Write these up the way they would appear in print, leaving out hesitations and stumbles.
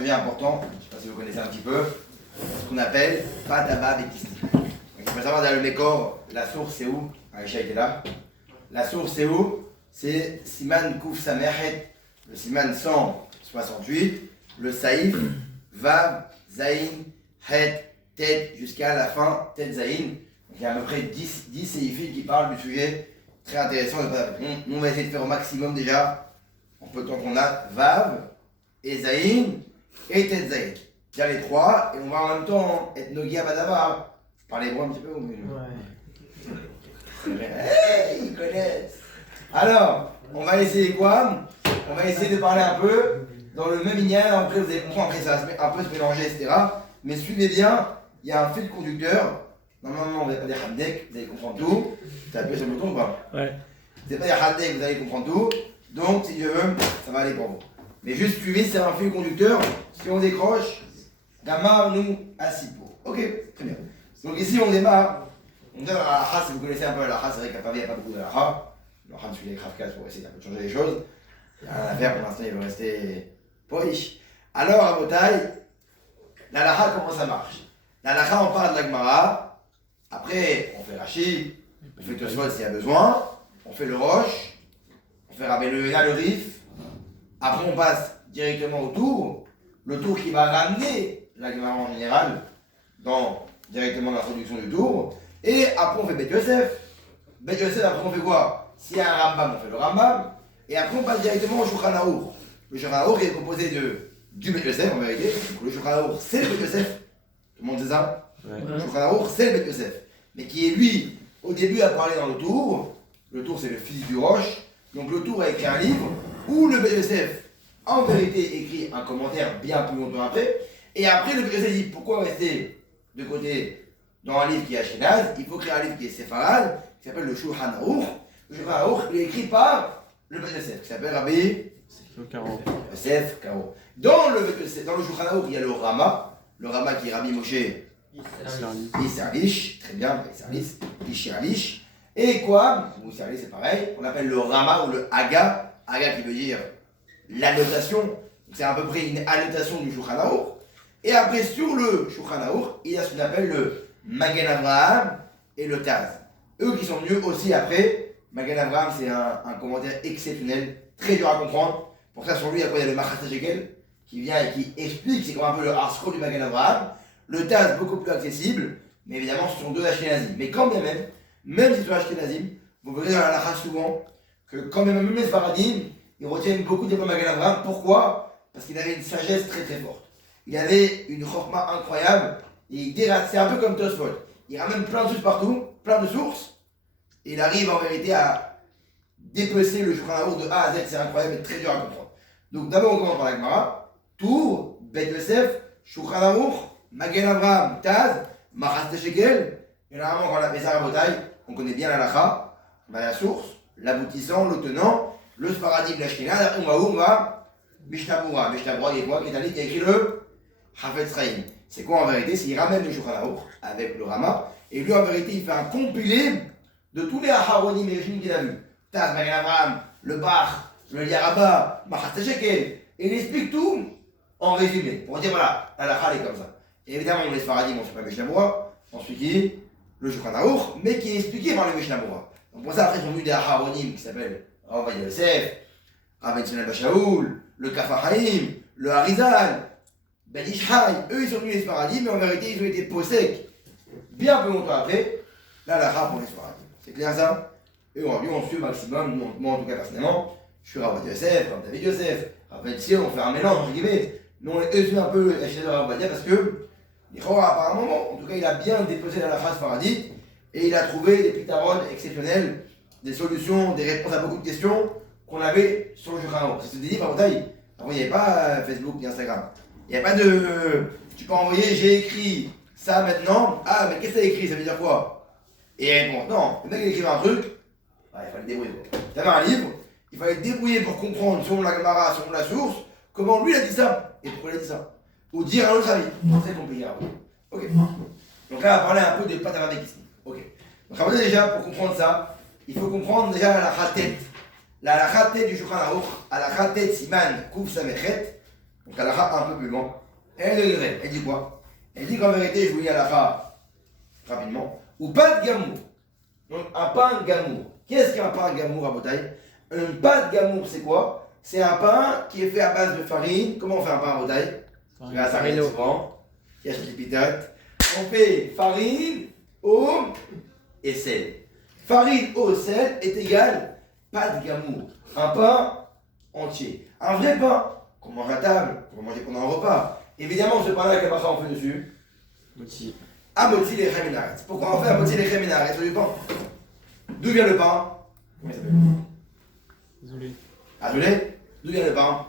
sujet important, je ne sais pas si vous connaissez un petit peu, ce qu'on appelle Pataba Bekisni. Il faut savoir dans le Mékor, la source c'est où? Aïcha était là. La source c'est où? C'est Siman Kouf Samerhet, le Siman 168, le Saïf, Vav, Zaïn, Het, Tet, jusqu'à la fin, Tet Zaïn. Donc il y a à peu près 10 séifim qui parlent du sujet. Très intéressant. On va essayer de faire au maximum déjà, en peu de temps qu'on a, Vav, et Zaïn, et Tet Zaïn. Déjà les trois, et on va en même temps être Nogi Abadava. Parlez-vous un petit peu ou mieux? Ouais. Hey, ils connaissent. Alors, on va essayer quoi? On va essayer de parler un peu dans le même lien. Après, vous allez comprendre, après ça va un peu se mélanger, etc. Mais suivez bien, il y a un fil conducteur. Normalement, vous n'avez pas des haddek, vous allez comprendre tout. Tu as appuyé sur le bouton ou pas? Ouais. Vous n'avez pas des haddek, vous allez comprendre tout. Donc, si Dieu veut, ça va aller pour vous. Mais juste suivez, c'est un fil conducteur. Si on décroche, Gamma, nous, Asipo. Ok, très bien. Donc ici, on démarre. On démarre à la halakha, si vous connaissez un peu la halakha, c'est vrai qu'à Paris, il n'y a pas beaucoup de halakha. Le halakha, celui avec Ravkas pour essayer d'un peu de changer les choses. Il n'y a rien à faire, pour l'instant, il veut rester poche. Alors, à Botaï, la halakha, comment ça marche? La halakha, on parle de la Gemara. Après, on fait Rashi, on fait Tosfot s'il y a besoin. On fait le Roche, on fait Rabbi Leuena, le Rif. Après, on passe directement au tour. Le tour qui va ramener la Gemara en général directement dans l'introduction du tour. Et après, on fait Bet Yosef. Bet Yosef, après, on fait quoi? S'il y a un Rambam, on fait le Rambam. Et après, on passe directement au Shulchan Arour. Le Shulchan Arour est composé du Bet Yosef, en vérité. Donc, le Shulchan Arour, c'est le Bet Yosef. Tout le monde sait ça? Ouais. Le Shulchan Arour, c'est le Bet Yosef. Mais qui est lui, au début, a parlé dans le tour. Le tour, c'est le fils du Roche. Donc, le tour a écrit un livre où le Bet Yosef, en vérité, écrit un commentaire bien plus longtemps après. Et après, le Bet Yosef dit pourquoi rester de côté dans un livre qui est Ashkenaz, il faut créer un livre qui est séfarade, qui s'appelle le Shulchan Arour. Le Shulchan Arour, il est écrit par le Bet Yosef, qui s'appelle Rabbi Yosef Karo. Dans le Shulchan Arour, il y a le Rama qui est Rabbi Moshe Isserlish, très bien, Isserlish. Et quoi? Ou Isserlish, c'est pareil, on appelle le Rama ou le Haga qui veut dire l'annotation, c'est à peu près une annotation du Shulchan Arour. Et après, sur le Shulchan Arour, il y a ce qu'on appelle le Magen Avraham et le Taz. Eux qui sont venus aussi après. Magen Avraham, c'est un commentaire exceptionnel, très dur à comprendre. Pour ça, sur lui, il y a le Machas Shekel qui vient et qui explique, c'est comme un peu le Haskro du Magen Avraham. Le Taz, beaucoup plus accessible, mais évidemment, ce sont deux Ashkenazim. Mais quand bien même si ce sont Ashkenazim, vous verrez dans la halakha souvent que quand même les Sfaradim, ils retiennent beaucoup des Magen Avraham. Pourquoi? Parce qu'il avait une sagesse très très forte. Il avait une chokma incroyable, et c'est un peu comme Tosfot. Il ramène plein de sources partout, plein de sources, et il arrive en vérité à dépecer le Shulchan Arour de A à Z, c'est incroyable et très dur à comprendre. Donc d'abord on commence par la Gemara, Tour, Bet Yosef, Shulchan Arour, Magen Avraham, Taz, Machas Shekel, et normalement quand on a fait ça à Botaï, on connaît bien la halakha, la source, l'aboutissant, le tenant, le Sfaradim, l'Ashkenaz, après on va Mishnah Berurah, il y a quoi qui est un livre qui a écrit le Hafetz Chaim. C'est quoi en vérité? C'est qu'il ramène le Shulchan Arour avec le Rama, et lui en vérité il fait un compilé de tous les Aharonim et Rishim qu'il a vus. Taz, Magen Avraham, le Bach, le Yaraba, Machas Shekel, et il explique tout en résumé. Pour dire voilà, la halakha est comme ça. Et évidemment, on laisse Faradim, on ne fait pas Mishnah Berurah, on suit qui? Le Shulchan Arour, mais qui est expliqué par le Mishnah Berurah. Donc pour ça, après, ils ont vu des Aharonim qui s'appellent Rabbi Yosef, Rabbi Tzonel Bashaoul, le Kafahaim, le Harizal, Ben Ishai, eux ils sont venus les Sfaradim, mais en vérité ils ont été possèques bien peu longtemps après, la halakha pour les Sfaradim. C'est clair ça? Et aujourd'hui on suit au maximum, moi en tout cas personnellement, je suis Rabbi Yosef, comme David Yosef, Rabbi Tzio, on fait un mélange entre guillemets. Nous on est un peu la chaîne de Rabbi parce que, apparemment, en tout cas il a bien dépecé la halakha Sfaradim et il a trouvé des pitarones exceptionnels, des solutions, des réponses à beaucoup de questions qu'on avait sur le Shulchan Arour. C'est ce que dit par Botaï. Avant il n'y avait pas Facebook ni Instagram. Il n'y a pas de. Tu peux envoyer, j'ai écrit ça maintenant. Ah, mais qu'est-ce que tu as écrit? Ça veut dire quoi? Et réponse. Non, le mec il écrivait un truc. Ah, il fallait le débrouiller. Tu avais un livre, il fallait te débrouiller pour comprendre, selon la Gemara, selon la source, comment lui il a dit ça et pourquoi il a dit ça. Ou dire un autre avis. C'est compliqué après. Ok. Donc là, on va parler un peu des Pataba Bekisni. Ok. Donc après, déjà, pour comprendre ça, il faut comprendre déjà la halakha tête. La halakha tête du Shulchan Arour, la halakha tête Siman Kouf Samerhet. Donc halakha un peu plus loin. Elle dit quoi? Elle dit qu'en vérité, je vous lis halakha rapidement. Ou pas de gamour. Donc un pain gamour. Qu'est-ce qu'un pain gamour à Botaï? Un pain gamour, c'est quoi? C'est un pain qui est fait à base de farine. Comment on fait un pain à Botaï? Là, ça arrive souvent. Il y a des pitates. On fait farine, eau et sel. Farine, eau, sel est égal pâte gamour. Un pain entier. Un vrai pain qu'on mange à table, qu'on va manger pendant un repas. Évidemment, ce pain-là, quel on fait dessus? Moti. Amotzi lechem minaretz. Pourquoi on fait amotzi lechem minaretz sur du pain? D'où vient le pain? Comment il s'appelle? Désolé. Azoulé? D'où vient le pain?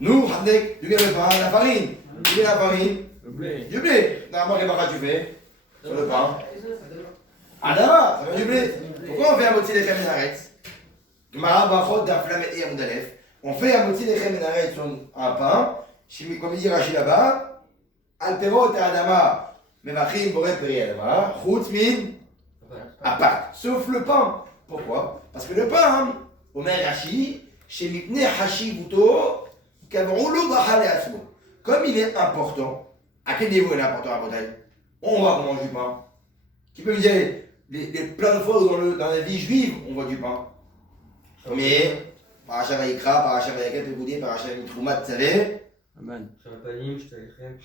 Nous, Hamdek, d'où vient le pain? La farine. D'où vient la farine? Le blé. Du blé. Normalement, qu'est-ce que tu fais sur le pain? Adama, ça vient du blé. Pourquoi on fait amotzi lechem minaretz? Gemara Brachot d'Aflam et Amud Aleph. On fait amotzi lechem minaretz sur un pain. Comme il dit Rachid là-bas, Alperot et Adama, Mevachim Boré Peri Adama, Chutz Min, à Pâques. Sauf le pain. Pourquoi? Parce que le pain, Omer Rashi, chez Mipne Hashi Buto, Kavrulu Bahale Asmo. Comme il est important, à quel niveau il est important à Bretagne? On voit qu'on mange du pain. Tu peux me dire, plein de fois où dans la vie juive, on voit du pain. Premier, Paracha Vayikra, Paracha Vayaket, Pekoudier, Paracha Mitroumat, Tzaveh. Aman.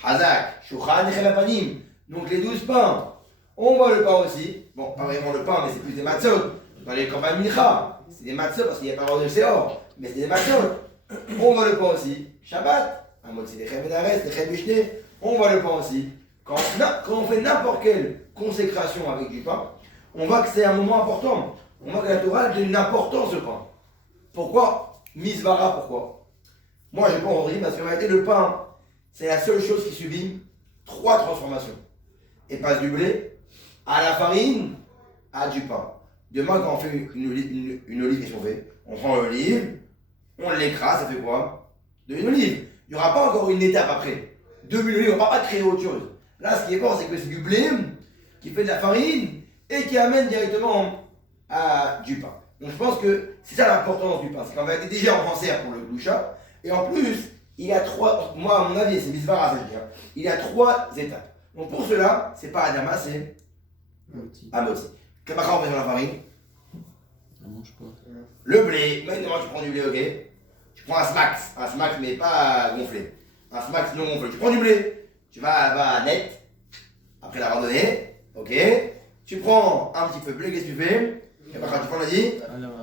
Hazak, Shouchan, Chelapanim. Donc les 12 pains. On voit le pain aussi. Bon, pas vraiment le pain, mais c'est plus des matzot. Dans les campagnes mincha, c'est des matzot parce qu'il n'y a pas vraiment de séor. Mais c'est des matzot. On voit le pain aussi. Shabbat, Amotzi Lechem Minaretz, Lechem Mishne. On voit le pain aussi. Quand on fait n'importe quelle consécration avec du pain, on voit que c'est un moment important. On voit que la Torah donne une importance au pain. Pourquoi? Misvara, pourquoi? Moi, je pense en parce qu'en réalité, le pain, c'est la seule chose qui subit 3 transformations. Et passe du blé à la farine à du pain. Demain, quand on fait une olive, qu'est-ce qu'on fait? On prend l'olive, on l'écrase, ça fait quoi? De une olive. Il n'y aura pas encore une étape après. 2000 olives, on ne va pas créer autre chose. Là, ce qui est fort, c'est que c'est du blé qui fait de la farine et qui amène directement à du pain. Donc je pense que c'est ça l'importance du pain. C'est qu'en fait, déjà on s'en sert pour le gloucha. Et en plus, il y a 3, moi à mon avis, c'est Misvara, ça je veux dire, il y a 3 étapes. Donc pour cela, c'est pas Adama, c'est Moti. Amotzi. Qu'est-ce qu'on fait sur la farine? On mange pas. Le blé, maintenant tu prends du blé, ok? Tu prends un smax mais pas gonflé. Un smax non gonflé. Tu prends du blé, tu vas à net, après la randonnée, ok? Tu prends un petit peu de blé, qu'est-ce que tu fais? Et après tu prends la dit?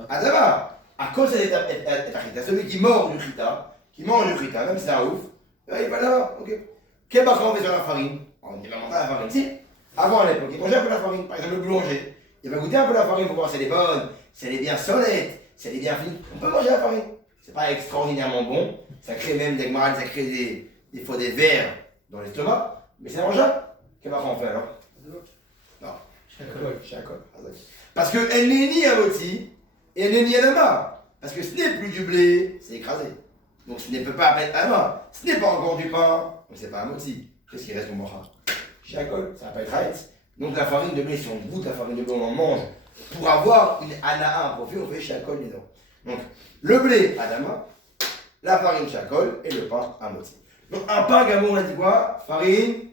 Adama. À cause de cette étape, celui qui mord du chita, même si c'est un ouf, il va là, ok. Quel bakra on fait sur la farine? On dit vraiment la farine. Si, avant à l'époque, il mangeait un peu la farine, par exemple le boulanger. Il va goûter un peu la farine pour voir si elle est bonne, si elle est bien solide, si elle est bien fine. On peut manger la farine. C'est pas extraordinairement bon, ça crée même des gmarades, ça crée des fois des vers dans l'estomac, mais c'est mangeable. Quel bakra on fait alors? Non. Chakol. Parce qu'elle n'est ni à Motzi et elle n'est ni à Adama. Parce que ce n'est plus du blé, c'est écrasé. Donc ce ne peut pas être Adama. Ce n'est pas encore du pain, donc c'est pas un Motzi. Qu'est-ce qui reste au Mocha? Chakol, ça va pas être Haïtz. Donc la farine de blé, si on goûte la farine de blé, on en mange. Pour avoir une Anaa, un profil, on fait Chakol dedans. Donc le blé, Adama, la farine Chakol et le pain à Motzi. Donc un pain gamour, on a dit quoi? Farine,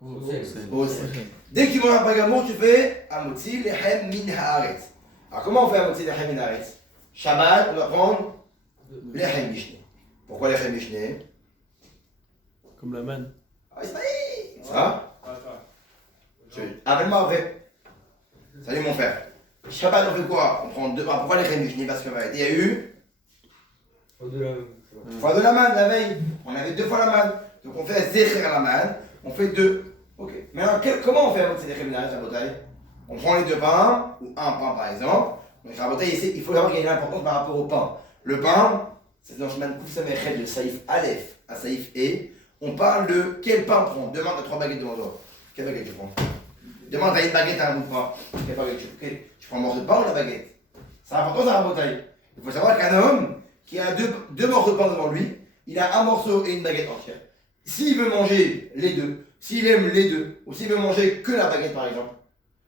au sel. Dès que tu manges un pain gamour, tu fais Amotzi lechem min haaretz. Alors comment on fait Amotzi lechem min haaretz? Shabbat, on va prendre lechem mishne. Pourquoi lechem mishne? Comme la manne. Ah, ça? Appelle-moi après. Salut mon frère. Shabbat, on fait quoi? On prend 2. Pourquoi lechem mishne? Parce qu'il y a eu fois de la manne la veille. On avait 2 fois la manne. Donc on fait zecher la manne. On fait 2. Ok. Maintenant, comment on fait Amotzi lechem min haaretz à Botaï? On prend les 2 pains, ou un pain par exemple. Donc à Botaï, il faut savoir qu'il y a une importance par rapport au pain. Le pain, c'est dans Shman Kouf Samechet de Saïf Aleph à Saïf E. On parle de quel pain prendre. Demain, tu as 3 baguettes devant toi. Quelle baguette tu prends? Demain, tu as une baguette à un bout de pain. Quelle baguette tu prends? Un morceau de pain ou la baguette? C'est important ça à Botaï. Il faut savoir qu'un homme qui a deux morceaux de pain devant lui, il a un morceau et une baguette entière. S'il veut manger les deux, s'il aime les deux, ou s'il veut manger que la baguette par exemple,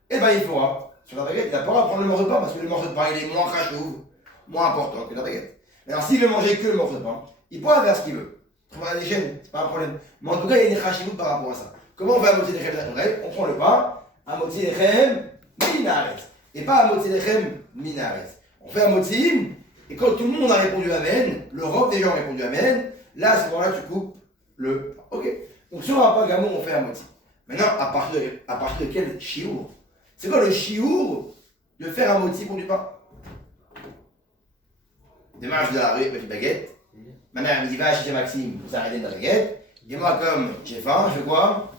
eh bien il faudra, sur la baguette, il n'a pas le droit de prendre le morceau de pain parce que le morceau de pain il est moins crachouve, moins important que la baguette. Alors s'il veut manger que le morceau de pain, il pourra faire ce qu'il veut. Il trouvera des chaînes, c'est pas un problème. Mais en tout cas, il y a une chachimout par rapport à ça. Comment on fait un motzi lechem d'Atorek? On prend le pain, un motzi lechem minaretz. Et pas un motzi lechem minaretz. On fait un motzi, et quand tout le monde a répondu Amen, le robe des gens a répondu Amen, là, à ce moment-là, tu coupes le pain. Ok? Donc sur un pain gamour, on fait un motzi. Maintenant, à partir de quel chiour? C'est quoi le chiour de faire un motzi pour du pain? Demain, je vais dans la rue avec une baguette. Ma mère me dit, va acheter Maxime, vous arrêtez une baguette. Et moi, comme j'ai faim, je fais quoi?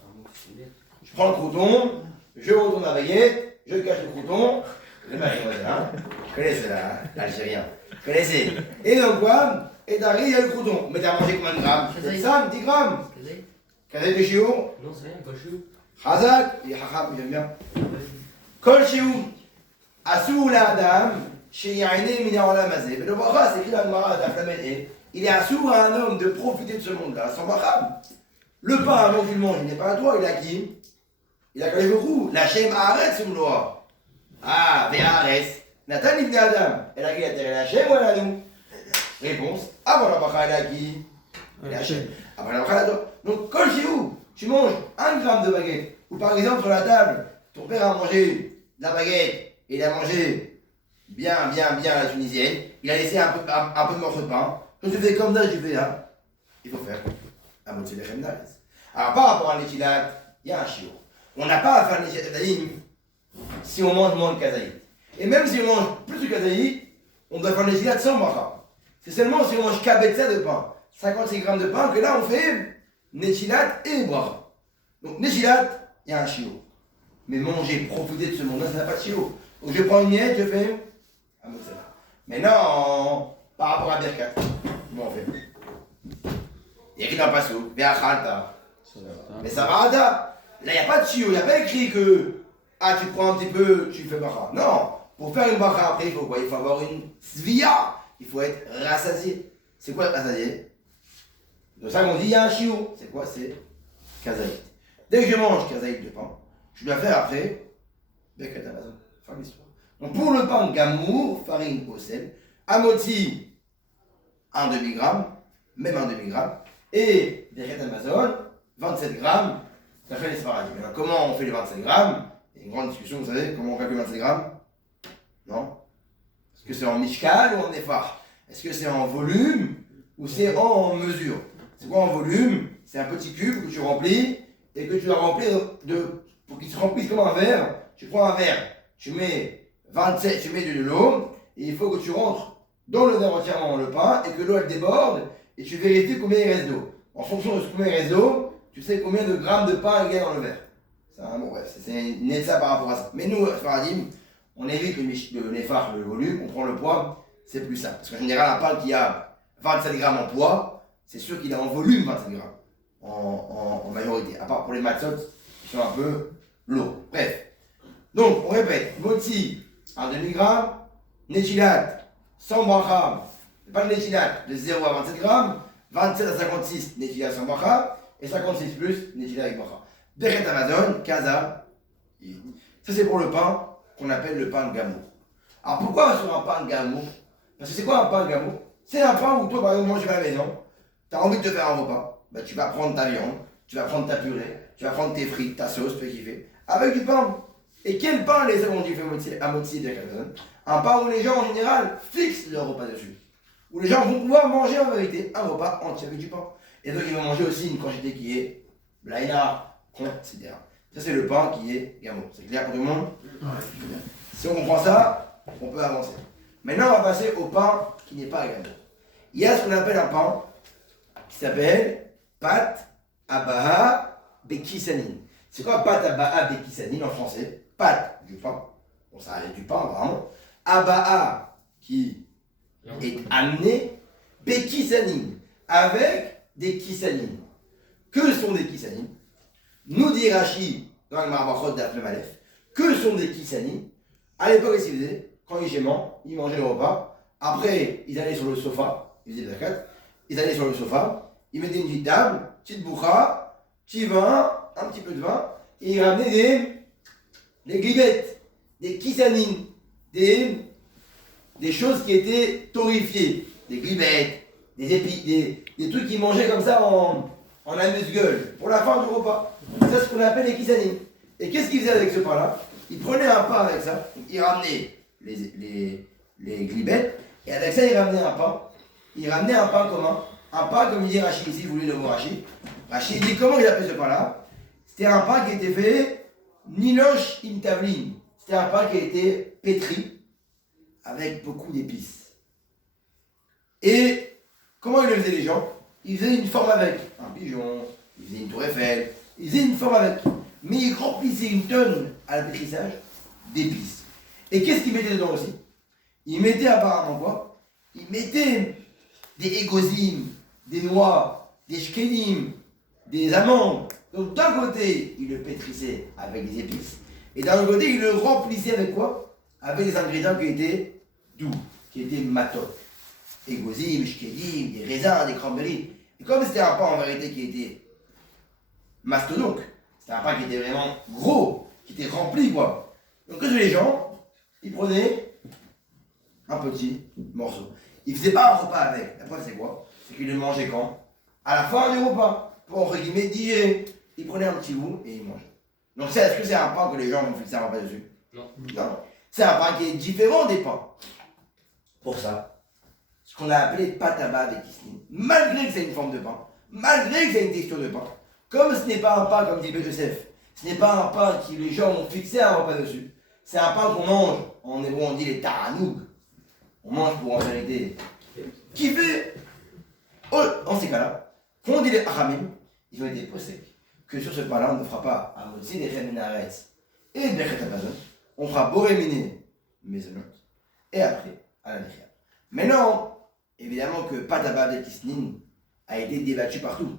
Je prends le crouton, je retourne la baguette, je cache le crouton. Le mari, hein? Vous connaissez là, hein? L'Algérien. Vous connaissez? Et donc quoi? Et t'arrives, il y a le crouton. Mais t'as mangé combien de grammes? C'est ça, 10 grammes. Kazaï de chiour? Non, c'est rien, pas chou. Hazak, il est hacham, j'aime bien. Kol chiour. Asou la dame. Chez Yaïné, Minarola Mazé. Mais le Bacha, c'est écrit dans le Mara, il est assourd à un homme de profiter de ce monde-là, sans Bacham. Le pain, avant qu'il mange, il n'est pas à toi, il a qui? Il a collé beaucoup. La Shem Haaretz, Umloa. Ah, Ve'aretz. Nathan Ibn Adam. Elle a qui la terre? Elle a Shem ou elle a nous? Réponse. Avant la Bacha, elle a qui? Elle a Shem. Après la Bacha, elle a toi. Donc, quand chez où tu manges 1 gramme de baguette, ou par exemple sur la table, ton père a mangé de la baguette, et il a mangé bien la tunisienne, il a laissé un peu de morceau de pain. Quand tu fais comme ça, je fais là, il faut faire un motzi lechem naretz. Alors par rapport à l'étilat, il y a un chiot. On n'a pas à faire l'étilat si on mange moins de kazaït. Et même si on mange plus de kazaït, on doit faire l'étilat sans bracha. C'est seulement si on mange kabetza de pain, 56 grammes de pain, que là on fait nétilat et bracha. Donc nétilat, il y a un chiot. Mais manger, profiter de ce monde-là, ça n'a pas de chiot. Donc je prends une miette, je fais un motzi. Maintenant, par rapport à Birkat, comment on fait? Il y a écrit dans le passo, Ve'achalta. Mais ça va, là, il n'y a pas de chiot, il n'y a pas écrit que tu prends un petit peu, tu fais bracha. Non, pour faire une bracha après, il faut quoi? Il faut avoir une svia, il faut être rassasié. C'est quoi être rassasié? De ça qu'on dit, il y a un chiot. C'est quoi? C'est kazaït. Dès que je mange kazaït de pain, je dois faire après Birkat Amazon. Fin de l'histoire. Donc pour le pain gamour, farine au sel, amoti, un demi-gramme, même un demi-gramme, et Birkat Amazon, 27 grammes, ça fait les Sfaradim. Alors comment on fait les 27 grammes? Il y a une grande discussion, vous savez, comment on calcule 27 grammes? Non? Est-ce que c'est en mishkal ou en effar? Est-ce que c'est en volume ou c'est en mesure? C'est quoi en volume? C'est un petit cube que tu remplis et que tu dois remplir pour qu'il se remplisse comme un verre. Tu prends un verre, tu mets 27, tu mets de l'eau, et il faut que tu rentres dans le verre entièrement le pain et que l'eau elle déborde et tu vérifies combien il reste d'eau. En fonction de combien il reste d'eau, tu sais combien de grammes de pain il y a dans le verre. Bon, bref, c'est net ça par rapport à ça. Mais nous, Faradim, on évite le néfar, le volume, on prend le poids, c'est plus simple. Parce qu'en général, un pain qui a 27 grammes en poids, c'est sûr qu'il a en volume 27 grammes, en majorité. À part pour les matzot, qui sont un peu lourds. Bref. Donc, on répète, moti, un demi-gramme, netilat, 100 bracha, pas de netilat, de 0 à 27 grammes, 27 à 56, netilat sans bracha, et 56 plus, netilat avec bracha. Birkat Amazon, kaza, ça c'est pour le pain qu'on appelle le pain de gamour. Alors pourquoi sur un pain de gamour? Parce que c'est quoi un pain de gamour? C'est un pain où toi par exemple manger à la maison, tu as envie de te faire un repas, bah, tu vas prendre ta viande, tu vas prendre ta purée, tu vas prendre tes frites, ta sauce, tu vas kiffer, avec du pain. Et quel pain les hommes ont dit à moitié de un pain où les gens en général fixent leur repas dessus. Où les gens vont pouvoir manger en vérité un repas entier avec du pain. Et donc ils vont manger aussi une quantité qui est blaïna, etc. Ça c'est le pain qui est gamour. C'est clair pour tout le monde? Si on comprend ça, on peut avancer. Maintenant on va passer au pain qui n'est pas gamour. Il y a ce qu'on appelle un pain qui s'appelle pat abaha bekisanin. C'est quoi pat abaha bekisanin en français? Pat du pain, bon ça a du pain vraiment, aba'a qui est amené, bekisanin, avec des kisanin. Que sont des kisanin? Nous dit Rashi dans le Marmachot d'Afle Malef, que sont des kisanin? À l'époque, ils faisaient, quand ils ils mangeaient le repas, après ils allaient sur le sofa, ils faisaient zakat, ils allaient sur le sofa, ils mettaient une petite table, petite boucha, petit vin, un petit peu de vin, et ils ramenaient des glibettes, des kisanines, des choses qui étaient torréfiées, des glibettes, des épis, des trucs qu'ils mangeaient comme ça en amuse-gueule, pour la fin du repas. Ça, c'est ce qu'on appelle les kisanim. Et qu'est-ce qu'ils faisaient avec ce pain-là? Ils prenaient un pain avec ça, ils ramenaient les glibettes, et avec ça, ils ramenaient un pain. Ils ramenaient un pain commun. Un pain, comme il dit Rachid ici, vous voulez le mot Rachid. Rachid dit comment il appelait ce pain-là? C'était un pain qui était fait nilosh im tavlin. C'était un pain qui a été pétri avec beaucoup d'épices. Et comment ils le faisaient les gens? Ils faisaient une forme avec. Un pigeon, ils faisaient une tour Eiffel, ils faisaient une forme avec. Mais ils remplissaient une tonne à la pétrissage d'épices. Et qu'est-ce qu'ils mettaient dedans aussi? Ils mettaient apparemment quoi? Ils mettaient des égozim, des noix, des shkelim, des amandes. Donc d'un côté, ils le pétrissaient avec des épices. Et d'un autre côté, ils le remplissaient avec quoi? Avec des ingrédients qui étaient doux, qui étaient matok. Égozim, shkelim, des raisins, des cranberries. Et comme c'était un pain en vérité qui était mastodonte, c'était un pain qui était vraiment gros, qui était rempli quoi. Donc que les gens, ils prenaient un petit morceau. Ils ne faisaient pas un repas avec. La preuve c'est quoi? C'est qu'ils le mangeaient quand? À la fin du repas. Pour entre guillemets digérer. Ils prenaient un petit bout et ils mangeaient. Donc est-ce que c'est un pain que les gens vont fixer un repas dessus? Non. Non. C'est un pain qui est différent des pains. Pour ça, ce qu'on a appelé pâte à bave et kisnin, malgré que c'est une forme de pain, malgré que c'est une texture de pain, comme ce n'est pas un pain comme dit Yosef, ce n'est pas un pain que les gens vont fixer un repas dessus, c'est un pain qu'on mange, en hébreu on dit les taranoug, on mange pour en vérité, qui fait, en ces cas-là, quand on dit les haramim, ils ont été posés, que sur ce pain-là on ne fera pas à Motzi des Reminaretz et des Retabazon, on fera Boréminé, Maisonot, et après, à la Nechia. Maintenant, évidemment que Patabav et Kisnin a été débattu partout.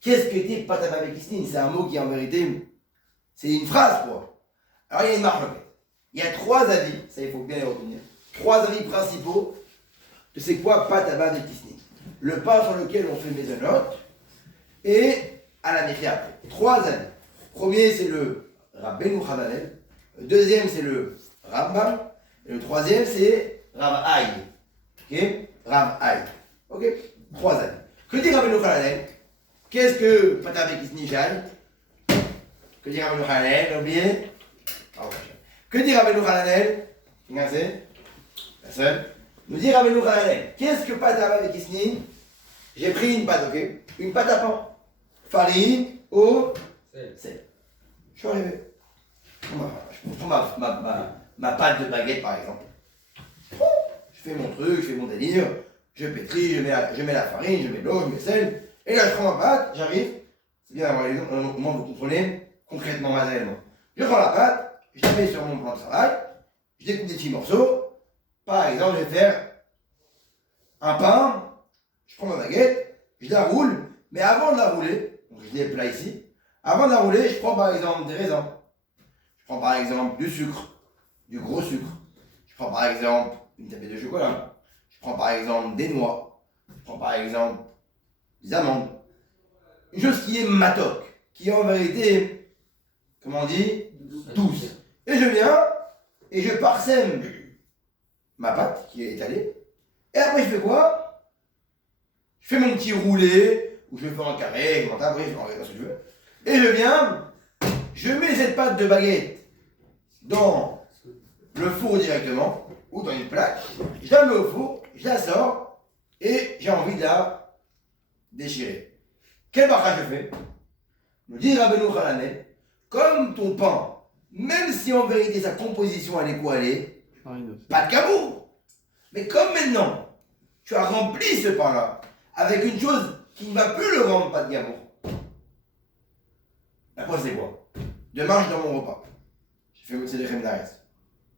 Qu'est-ce que était Patabav et Kisnin? C'est un mot qui en vérité, c'est une phrase quoi. Alors il y a une marque. Il y a trois avis, ça il faut bien les retenir. Trois avis principaux de c'est quoi Patabav et Kisnin. Le pain sur lequel on fait Maisonot et à la Nechia. Trois avis. Le premier c'est le Rabbeinu Hananel. Le deuxième c'est le Rambam. Et le troisième c'est Rav Haï. Ok? Rav Haï. Ok? Trois avis. Que dit Rabbeinu Hananel? Qu'est-ce que Patabav et Kisnin j'aille? Que dit Rabbeinu Hananel? J'ai oublié? Que dit Rabbeinu Hananel? Regardez. Personne. Nous dit Rabbeinu Hananel. Qu'est-ce que Patabav et Kisnin? J'ai pris une pâte, ok? Une pâte à pain. Farine, eau, sel. Je suis arrivé. Je prends ma pâte de baguette par exemple. Je fais mon truc, je fais mon délire. Je pétris, je mets la farine, je mets l'eau, je mets le sel. Et là je prends ma pâte, j'arrive. C'est bien d'avoir les au moins vous comprenez concrètement, matériellement. Je prends la pâte, je la mets sur mon plan de travail. Je découpe des petits morceaux. Par exemple, je vais faire un pain. Je prends ma baguette, je la roule. Mais avant de la rouler, donc je l'ai plat ici, avant de la rouler, je prends par exemple des raisins. Je prends par exemple du sucre, du gros sucre. Je prends par exemple une tablette de chocolat. Je prends par exemple des noix. Je prends par exemple des amandes. Une chose qui est matok, qui est en vérité, comment on dit, douce. Et je viens et je parsème ma pâte qui est étalée. Et après je fais quoi? Je fais mon petit roulé. Ou je fais un carré, un bref, je fais ce que je veux. Et je viens, je mets cette pâte de baguette dans le four directement, ou dans une plaque, je la mets au four, je la sors, et j'ai envie de la déchirer. Quel bracha je fais? Me dit Rabbeinu Hananel, comme ton pain, même si en vérité sa composition elle est quoi? Elle est pas de cabourg. Mais comme maintenant, tu as rempli ce pain-là avec une chose qui ne va plus le rendre pas de gamour. La preuve c'est quoi? Demain je suis dans mon repas. J'ai fait Motzi de Chemnaretz.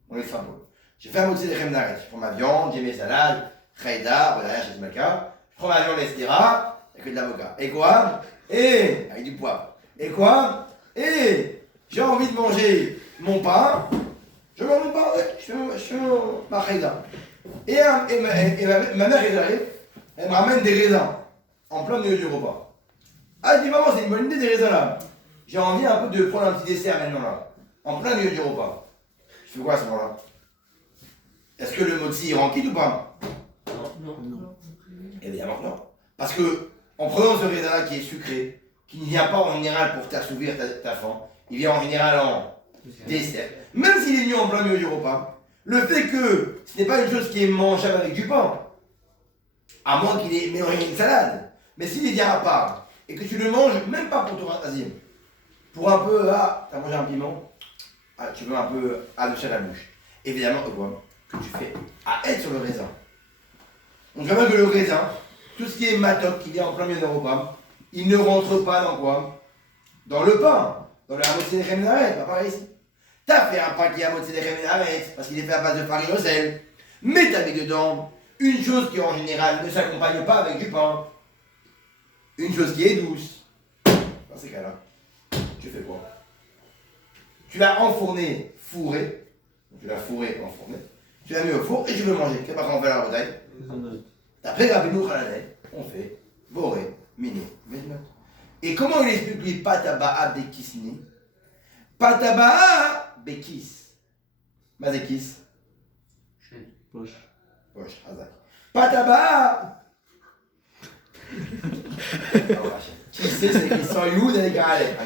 On extrapole. J'ai fait un Motzi de Chemnaretz. Je prends ma viande, j'ai mes salades, Khaïda, voilà, chez Malka. Je prends ma viande Estira, il n'y a que de l'avocat. Et quoi? Et avec du poivre. Et quoi? Et j'ai envie de manger mon pain. Je mange mon pain, je fais ma Khaïda. Et ma mère, elle arrive, elle me ramène des raisins. En plein milieu du repas. Ah, je dis maman, c'est une bonne idée des raisins là. J'ai envie un peu de prendre un petit dessert maintenant là. En plein milieu du repas. Je fais quoi à ce moment-là? Est-ce que le motzi est rempli ou pas? Non. Évidemment que non. Parce que, en prenant ce raisin-là qui est sucré, qui ne vient pas en général pour t'assouvir ta faim, il vient en général en dessert. Même s'il est venu en plein milieu du repas, le fait que ce n'est pas une chose qui est mangeable avec du pain, à moins qu'il ait mélangé une salade, mais s'il est bien à part, et que tu le manges même pas pour ton racisme, pour un peu, t'as mangé un piment, tu veux un peu adoucir la bouche. Évidemment que quoi que tu fais à être sur le raisin. On voit bien que le raisin, tout ce qui est matok qui vient en plein milieu d'un repas, il ne rentre pas dans quoi? Dans le pain, dans la moitié des réminaret, pas pareil ici. T'as fait un pain qui est à moitié des réminaret, parce qu'il est fait à base de farine au sel, mais t'as mis dedans une chose qui en général ne s'accompagne pas avec du pain, une chose qui est douce. Dans ces cas-là, tu fais quoi? Tu l'as enfourné, fourré, tu l'as fourré, enfourné, tu l'as mis au four et tu veux le manger. C'est pas quand on fait la bouteille. D'après Rabbeinu Hananel, on fait boré, mini, vednot. Et comment il explique lui Pataba'a Bekisni? Pataba'a Bekis. Mazekis. Poche. Poche, Hazak. Pataba'a. Qui sait, c'est écrit sans Youd avec un Aleph.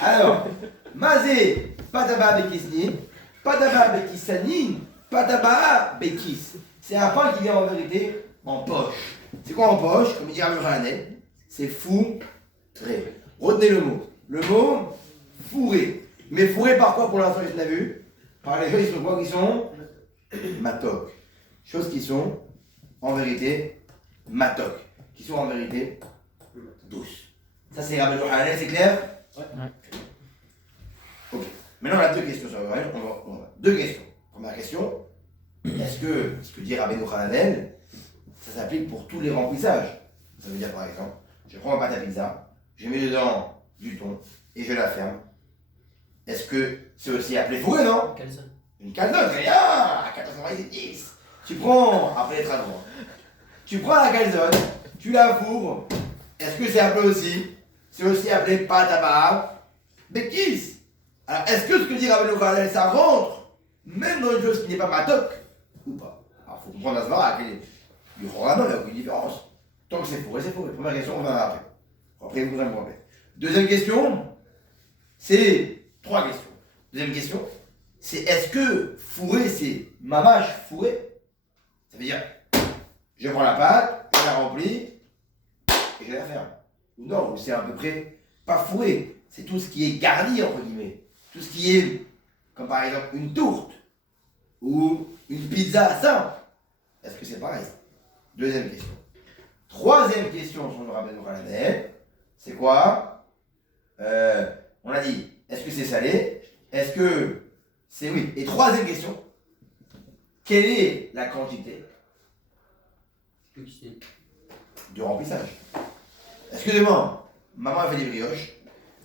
Alors, Mazé, Pataba'a Bekisni, Pataba'a Bekisanin, Pataba'a Bekis. C'est un pain qui vient en vérité en poche. C'est quoi en poche? Comme il dit Rabbeinu Hananel, c'est fourré. Retenez le mot. Le mot fourré. Mais fourré par quoi pour l'instant, je l'ai vu? Par les choses qui sont quoi? Qui sont matok. Choses qui sont en vérité matok. Qui sont en vérité douces. Ça c'est Rabbeinu Hananel, c'est clair? Ouais. Ok. Maintenant on a deux questions sur le Rabbeinu. Deux questions. Première question. Est-ce que ce que dit Rabbeinu Hananel, ça s'applique pour tous les remplissages? Ça veut dire par exemple, je prends ma pâte à pizza, je mets dedans du thon et je la ferme. Est-ce que c'est aussi appelé fourré, non? Calzone. Une calzone, rien, à 490. Tu prends, après être à droit, tu prends la calzone, tu la fourres. Est-ce que c'est appelé aussi? C'est aussi appelé pâte à barbe, bekis. Alors est-ce que ce que dit Rabbeinu Hananel, ça rentre même dans une chose qui n'est pas matok ou pas? Alors il faut comprendre à ce moment-là, il n'y a aucune différence. Tant que c'est fourré, c'est fourré. Première question, on verra après. Après, vous allez me rappeler. Deuxième question, c'est trois questions. Deuxième question, c'est est-ce que fourré, c'est mamache fourré? Ça veut dire, je prends la pâte, je la remplis et je la ferme. Ou non, c'est à peu près pas fourré. C'est tout ce qui est garni, entre guillemets. Tout ce qui est, comme par exemple une tourte ou une pizza simple. Est-ce que c'est pareil? Deuxième question. Troisième question sur le Rabbeinu Hananel, c'est quoi? On a dit, est-ce que c'est salé? Est-ce que c'est oui? Et troisième question, quelle est la quantité de remplissage? Excusez-moi, maman a fait des brioches.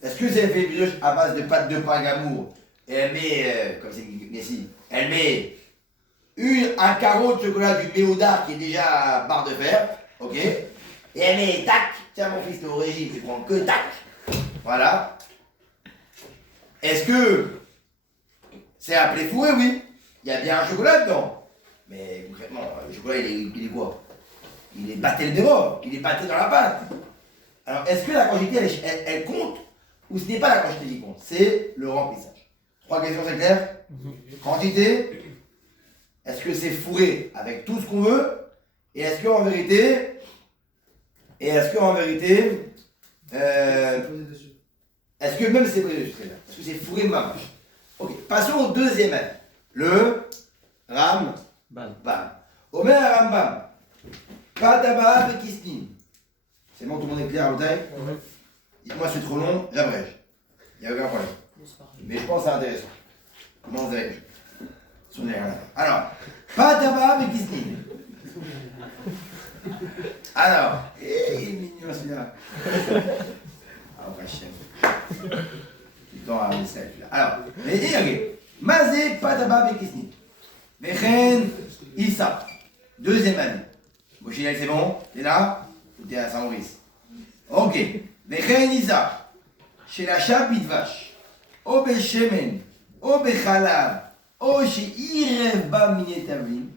Est-ce que c'est fait des brioches à base de pâte de pain Gamour et elle met, comme c'est ici, elle met un carreau de chocolat du Méoudar qui est déjà barre de fer, ok? Et elle met tac, tiens mon fils t'es au régime, tu prends que tac. Voilà. Est-ce que c'est appelé fourré? Oui. Il y a bien un chocolat dedans. Mais concrètement, le chocolat il est quoi? Il est batté le dehors, il est batté dans la pâte. Alors est-ce que la quantité elle compte ou ce n'est pas la quantité qui compte? C'est le remplissage. Trois questions, c'est clair? Quantité. Est-ce que c'est fourré avec tout ce qu'on veut? Et est-ce qu'en vérité, est-ce que même c'est posé dessus? Très bien. Est-ce que c'est fourré mamache? Ok, passons au deuxième avis. Le Rambam. Omer Rambam. Pataba Bekisnin. C'est bon, tout le monde est clair à l'hôtel? Dites-moi si c'est trop long, j'abrège. Il n'y a aucun problème. Mais je pense que c'est intéressant. Comment vous avez? Alors, Pataba Bekisnin. Alors, il est mignon celui-là. Ah, vrai chien. Tout le temps à laisser celui-là. Alors, ok. Mazé Pataba Bekisnin. Vechen Issa. Deuxième année. Bochinel, c'est bon? T'es là? Ou t'es à Saint-Maurice? Ok. Vechen Issa. Chez la chapit vache. O Bechemen. O Bechalab. O chez Ireva Minetavim.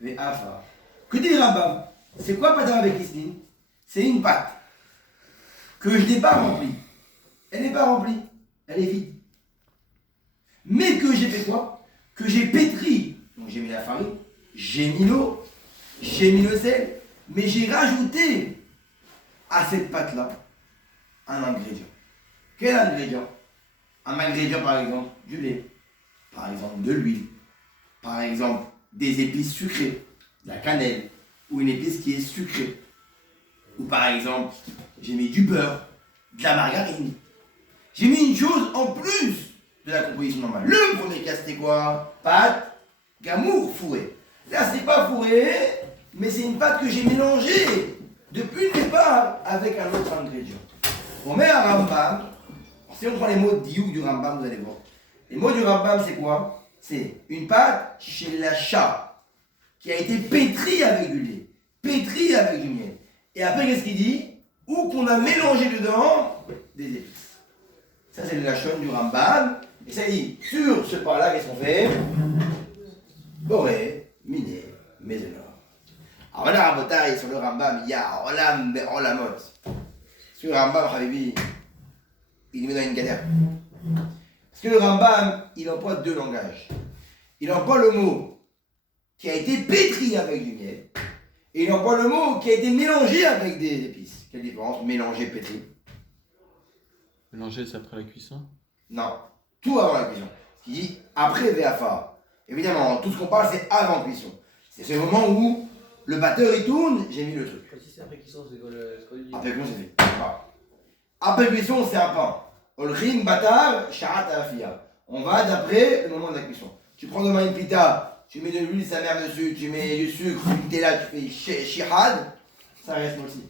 Ve'afa. Que dit Rambam? C'est quoi pâte avec Kisnin? C'est une pâte que je n'ai pas remplie. Elle n'est pas remplie, elle est vide. Mais que j'ai fait quoi? Que j'ai pétri. Donc j'ai mis la farine, j'ai mis l'eau, j'ai mis le sel, mais j'ai rajouté à cette pâte-là un ingrédient. Quel ingrédient? Un ingrédient par exemple du lait, par exemple de l'huile, par exemple des épices sucrées, de la cannelle, ou une épice qui est sucrée. Ou par exemple, j'ai mis du beurre, de la margarine. J'ai mis une chose en plus de la composition normale. Le premier cas, c'était quoi? Pâte, gamour, fourré. Là, c'est pas fourré, mais c'est une pâte que j'ai mélangée depuis le départ avec un autre ingrédient. On met un Rambam. Si on prend les mots d'Iouk du Rambam, vous allez voir. Les mots du Rambam, c'est quoi? C'est une pâte chez l'achat qui a été pétrie avec du lait, pétrie avec du miel. Et après, qu'est-ce qu'il dit? Ou qu'on a mélangé dedans des épices. Ça, c'est le lachon du Rambam. Et ça dit, sur ce pas-là, qu'est-ce qu'on fait? Boré, miné, mézénor. Alors là, Rabotai, sur le Rambam, il y a Olam, Olamot. Sur le Rambam, Habibi, il nous met dans une galère. Parce que le Rambam, il emploie deux langages. Il emploie le mot qui a été pétri avec du miel, et il emploie le mot qui a été mélangé avec des épices. Quelle différence? Mélanger, pétri. Mélanger, c'est après la cuisson? Non, tout avant la cuisson. Ce qui dit après Véafa. Évidemment, tout ce qu'on parle, c'est avant cuisson. C'est ce moment où le batteur il tourne, j'ai mis le truc. Si c'est après cuisson, c'est quoi le dit? Après cuisson, c'est fait. Après cuisson, c'est un pain. Olrim, batar, sharat afia. On va d'après le moment de la cuisson. Tu prends demain une pita, tu mets de l'huile sa mère dessus, tu mets du sucre, tu là, tu fais shihad, ça reste aussi.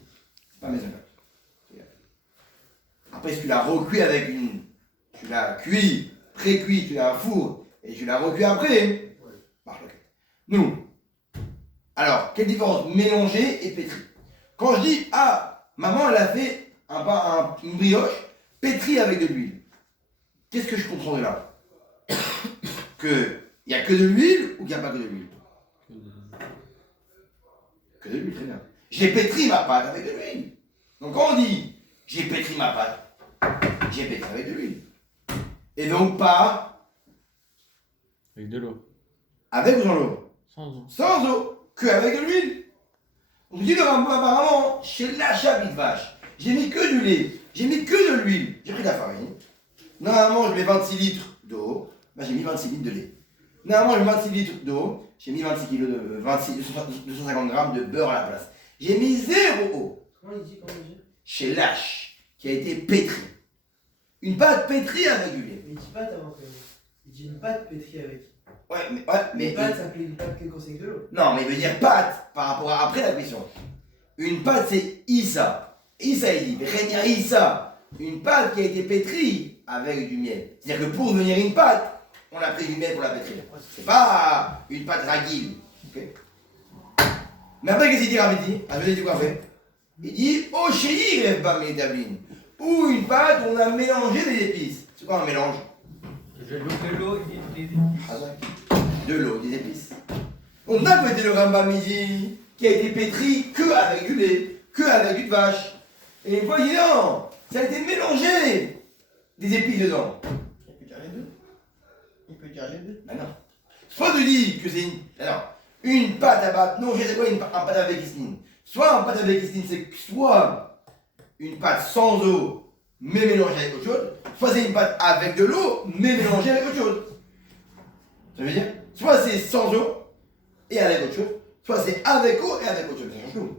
C'est pas maison. Après, si tu l'as recuit avec une. Tu l'as cuit, pré-cuit, tu l'as four, et tu l'as recuit après. Marche ok. Nous. Alors, quelle différence? Mélanger et pétri. Quand je dis, ah, maman, elle a fait une brioche pétrie avec de l'huile. Qu'est-ce que je comprends de là? Qu'il n'y a que de l'huile ou qu'il n'y a pas que de l'huile? Que de l'huile, très bien. J'ai pétri ma pâte avec de l'huile. Donc quand on dit j'ai pétri ma pâte, j'ai pétri avec de l'huile. Et donc pas Avec de l'eau. avec ou sans l'eau? Sans eau. Sans eau, que avec de l'huile. On dit le Rambam apparemment, chez l'achat de vache, j'ai mis que du lait, j'ai mis que de l'huile, j'ai pris de la farine. Normalement, je mets 26 litres d'eau, ben, j'ai mis 26 litres de lait. Normalement, je mets 26 litres d'eau, j'ai mis 26 kg de 250 grammes de beurre à la place. J'ai mis 0 eau. Comment il dit? Chez Lâche, qui a été pétri. Une pâte pétrie avec du lait. Mais il dit pâte avant quand même. Il dit une pâte pétrie avec. Mais Une pâte, ça s'appelle une pâte que quand c'est avec de l'eau. non, mais il veut dire pâte par rapport à après la cuisson. Une pâte, c'est Issa. Issa, il dit, Renia Issa. Une pâte qui a été pétrie avec du miel. C'est-à-dire que pour devenir une pâte, on a pris du miel pour la pétrir. C'est pas une pâte ragile. Okay. Mais après, qu'est-ce qu'il dit, Rabbi? Ah, je vous ai dit quoi fait? Il dit, oh chéri, rêve pas mes tablines. Ou une pâte où on a mélangé des épices. C'est quoi un mélange? De l'eau, De l'eau, des épices. On a côté le Rambam midi qui a été pétri que avec du lait, que avec du de vache. Et vous voyez, non, ça a été mélangé des épices dedans. Il peut dire les deux. Il peut dire les deux. Ben non. Soit tu dis que c'est une pâte à battre. Non, je sais quoi, un pâte avec Isnine. Soit un pâte avec Isnine, c'est soit une pâte sans eau, mais mélangée avec autre chose. Soit c'est une pâte avec de l'eau, mais mélangée avec autre chose. Ça veut dire, soit c'est sans eau et avec autre chose, soit c'est avec eau et avec autre chose. Ça change tout.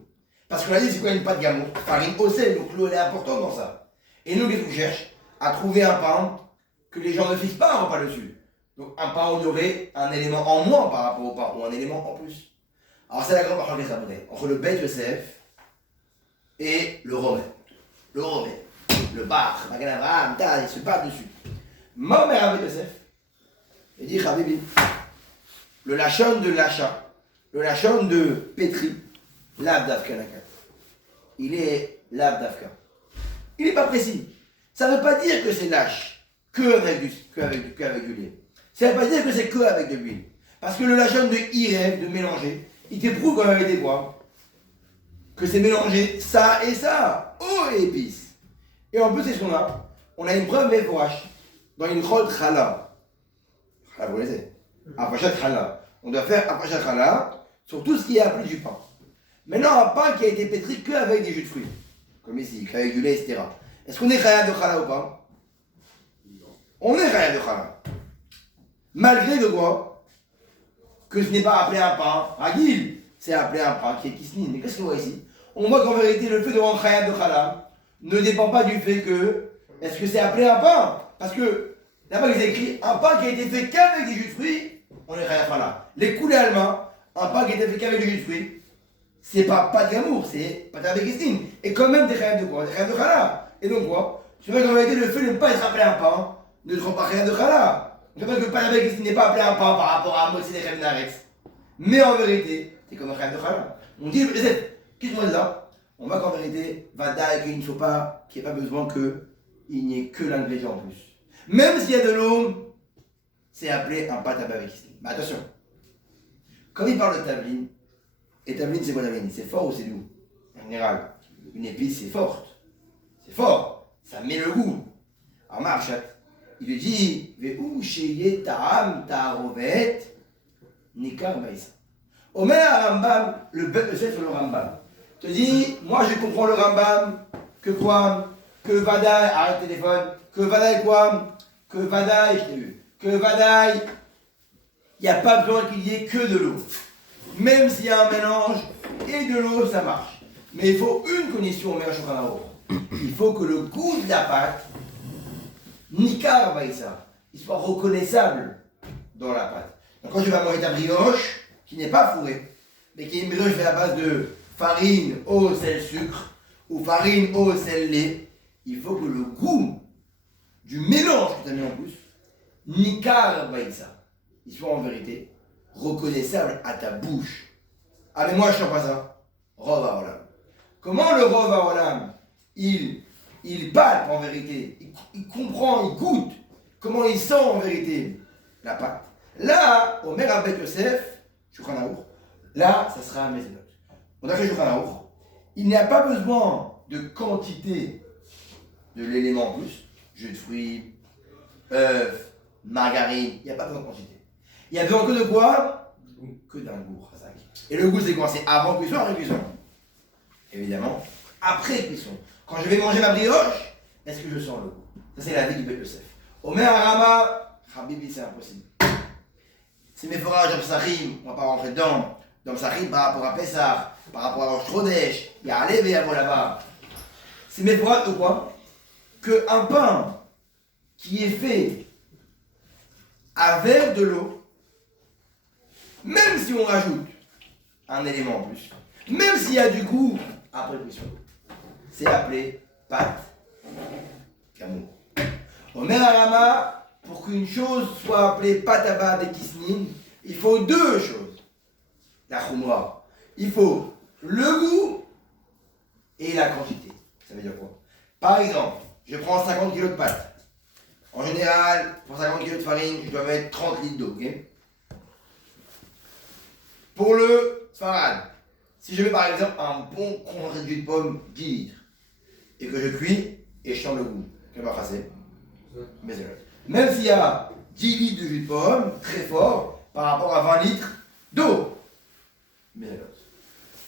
Parce qu'on a dit, c'est quoi une pâte gamour? Farine au sel, donc l'eau elle est importante dans ça. Et nous, qu'est-ce qu'on cherche? À trouver un pain que les gens ne fixent pas un repas dessus. Donc un pain où il y aurait un élément en moins par rapport au pain, ou un élément en plus. Alors c'est la grande marque des abonnés. Entre le Beth Yosef et le Romain. Le Romain, le bar, Magan Abraham, il se bat dessus. Ma mère avec Yosef. Il dit, Habibi, le lachon de l'achat, le lachon de pétri, l'ab d'Afka Nakat. Il est l'ab d'Afka. Il n'est pas précis. Ça ne veut pas dire que c'est lâche, que avec du lait. Ça ne veut pas dire que c'est que avec de l'huile. Parce que le lachon de irev, de mélanger, il t'éprouve quand même avec des quoi? que c'est mélangé ça et ça, eau et épices. Et en plus, c'est ce qu'on a. On a une preuve méforache dans une chod chala. Chala, vous connaissez. Apachat chala. On doit faire apachat chala sur tout ce qui est appelé du pain. Maintenant, un pain qui a été pétri qu'avec des jus de fruits, comme ici, qu'avec du lait, etc. Est-ce qu'on est chaya de chala ou pas? On est chaya de chala. Malgré de quoi? Que ce n'est pas appelé un pain ragil, c'est appelé un pain qui est kisnin. Mais qu'est-ce qu'on voit ici? On voit qu'en vérité, le fait de rendre chaya de chala ne dépend pas du fait que, est-ce que c'est appelé un pain? Parce que, là-bas, ils ont écrit un pain qui a été fait qu'avec des jus de fruits, on est chaya de chala. Les coulées allemands, un pain qui a été fait qu'avec des jus de fruits, c'est pas de gamour, c'est pas de kisnin. Et quand même, des chaya de quoi? Des chaya de chala. Et donc quoi? Je veux qu'en vérité, le fait de ne pas être appelé un pain ne rend pas chaya de chala. Je pense que le pain avec kisnin n'est pas appelé un pain par rapport à Mossi des Narex. Mais en vérité, c'est comme un chaya de chala. On dit, qu'est-ce qu'on dit là? On voit qu'en vérité, Vada, qu'il ne faut pas, qu'il n'y ait pas besoin qu'il n'y ait que l'ingrédient en plus. Même s'il y a de l'eau, c'est appelé un pâte à avec kisnin. Mais attention, comme il parle de tabline, et tabline c'est quoi tabline? C'est fort ou c'est doux? En général, une épice c'est forte. C'est fort, ça met le goût. Alors Marchat, il lui dit, Ve'u sheye ta'am ta'arovet, nikar baïsa. Omer Rambam, le bête de sur le Rambam, te dit, moi je comprends le Rambam, que quoi? Que Vadaï, arrête le téléphone, que Vadaï quoi? Que Vadaï, je t'ai vu, que Vadaï, il n'y a pas besoin qu'il y ait que de l'eau. Même s'il y a un mélange et de l'eau, ça marche. Mais il faut une condition au Mère Shulchan. Il faut que le goût de la pâte, Nikar Baïsa, il soit reconnaissable dans la pâte. Donc quand je vais manger ta brioche, qui n'est pas fourrée, mais qui est une brioche faite à base de farine, eau, sel, sucre, ou farine, eau, sel, lait, il faut que le goût du mélange que tu as mis en plus, Nikar Baïsa, il soit en vérité reconnaissable à ta bouche. Ah mais moi je ne sens pas ça. Rov Haolam. Comment le Rov Haolam, il palpe en vérité, il comprend, il goûte, comment il sent en vérité la pâte. Là, au Mer Abed Yosef, Shulchan Aruch, là, ça sera un Mezenot. On a fait Shulchan Aruch, il n'y a pas besoin de quantité de l'élément en plus, jus de fruits, œufs, margarine, il n'y a pas besoin de quantité. Il y a besoin que de quoi? Que d'un goût, Razak. Et le goût, c'est quoi? C'est avant cuisson, après cuisson. Évidemment, après cuisson. Quand je vais manger ma brioche, est-ce que je sens le goût? Ça, c'est la vie du Beth Yosef. Omer Arama, Habibi, c'est impossible. C'est mes forages dans Psachim, on ne va pas rentrer dedans. Dans Psachim, par rapport à Pessah, par rapport à Rosh Chodesh, il y a Alev et Avo là-bas. C'est mes forages de quoi? Qu'un pain qui est fait avec de l'eau, même si on rajoute un élément en plus, même s'il y a du goût après cuisson, c'est appelé pâte Kamour. Omer Arama, pour qu'une chose soit appelée pâte à bas avec kisnin, il faut deux choses. La khumra, il faut le goût et la quantité. Ça veut dire quoi? Par exemple, je prends 50 kg de pâte. En général, pour 50 kg de farine, je dois mettre 30 litres d'eau. Okay? Pour le sfarad, si je mets par exemple un bon concentré de jus de pomme, 10 litres, et que je cuis et je sens le goût, quel va passer? Même s'il y a 10 litres de jus de pomme, très fort, par rapport à 20 litres d'eau.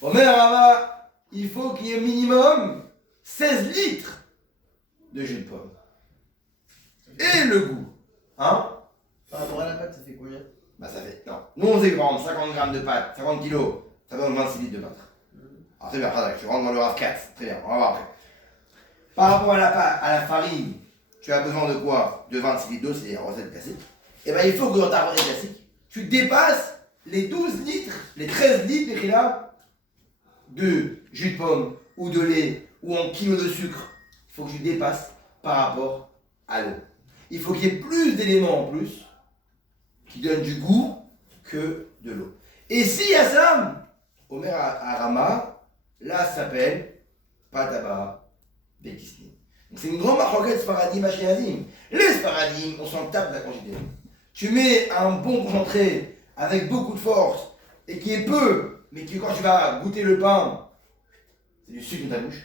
Omer Rava, il faut qu'il y ait minimum 16 litres de jus de pomme. Et le goût. Hein? Par rapport à la pâte, ça fait combien? Bah ça fait, non, nous on sait prendre 50 grammes de pâte, 50 kilos, ça donne 26 litres de pâte. Alors très bien, je rentre dans le RAV 4, très bien, on va voir après. Par rapport à la farine, tu as besoin de quoi? De 26 litres d'eau, c'est la recette classique. Et bien il faut que dans ta recette classique, tu dépasses les 12 litres, les 13 litres de jus de pomme, ou de lait, ou en kilos de sucre. Il faut que tu dépasses par rapport à l'eau. Il faut qu'il y ait plus d'éléments en plus qui donnent du goût que de l'eau. Et s'il y a ça, Omer Arama, là ça s'appelle Pataba Bekisni. Donc c'est une grande marquette Sfaradim Ashkenazim. Les Sfaradim, on s'en tape de la quantité. Tu mets un bon concentré avec beaucoup de force et qui est peu, mais qui quand tu vas goûter le pain, c'est du sucre dans ta bouche.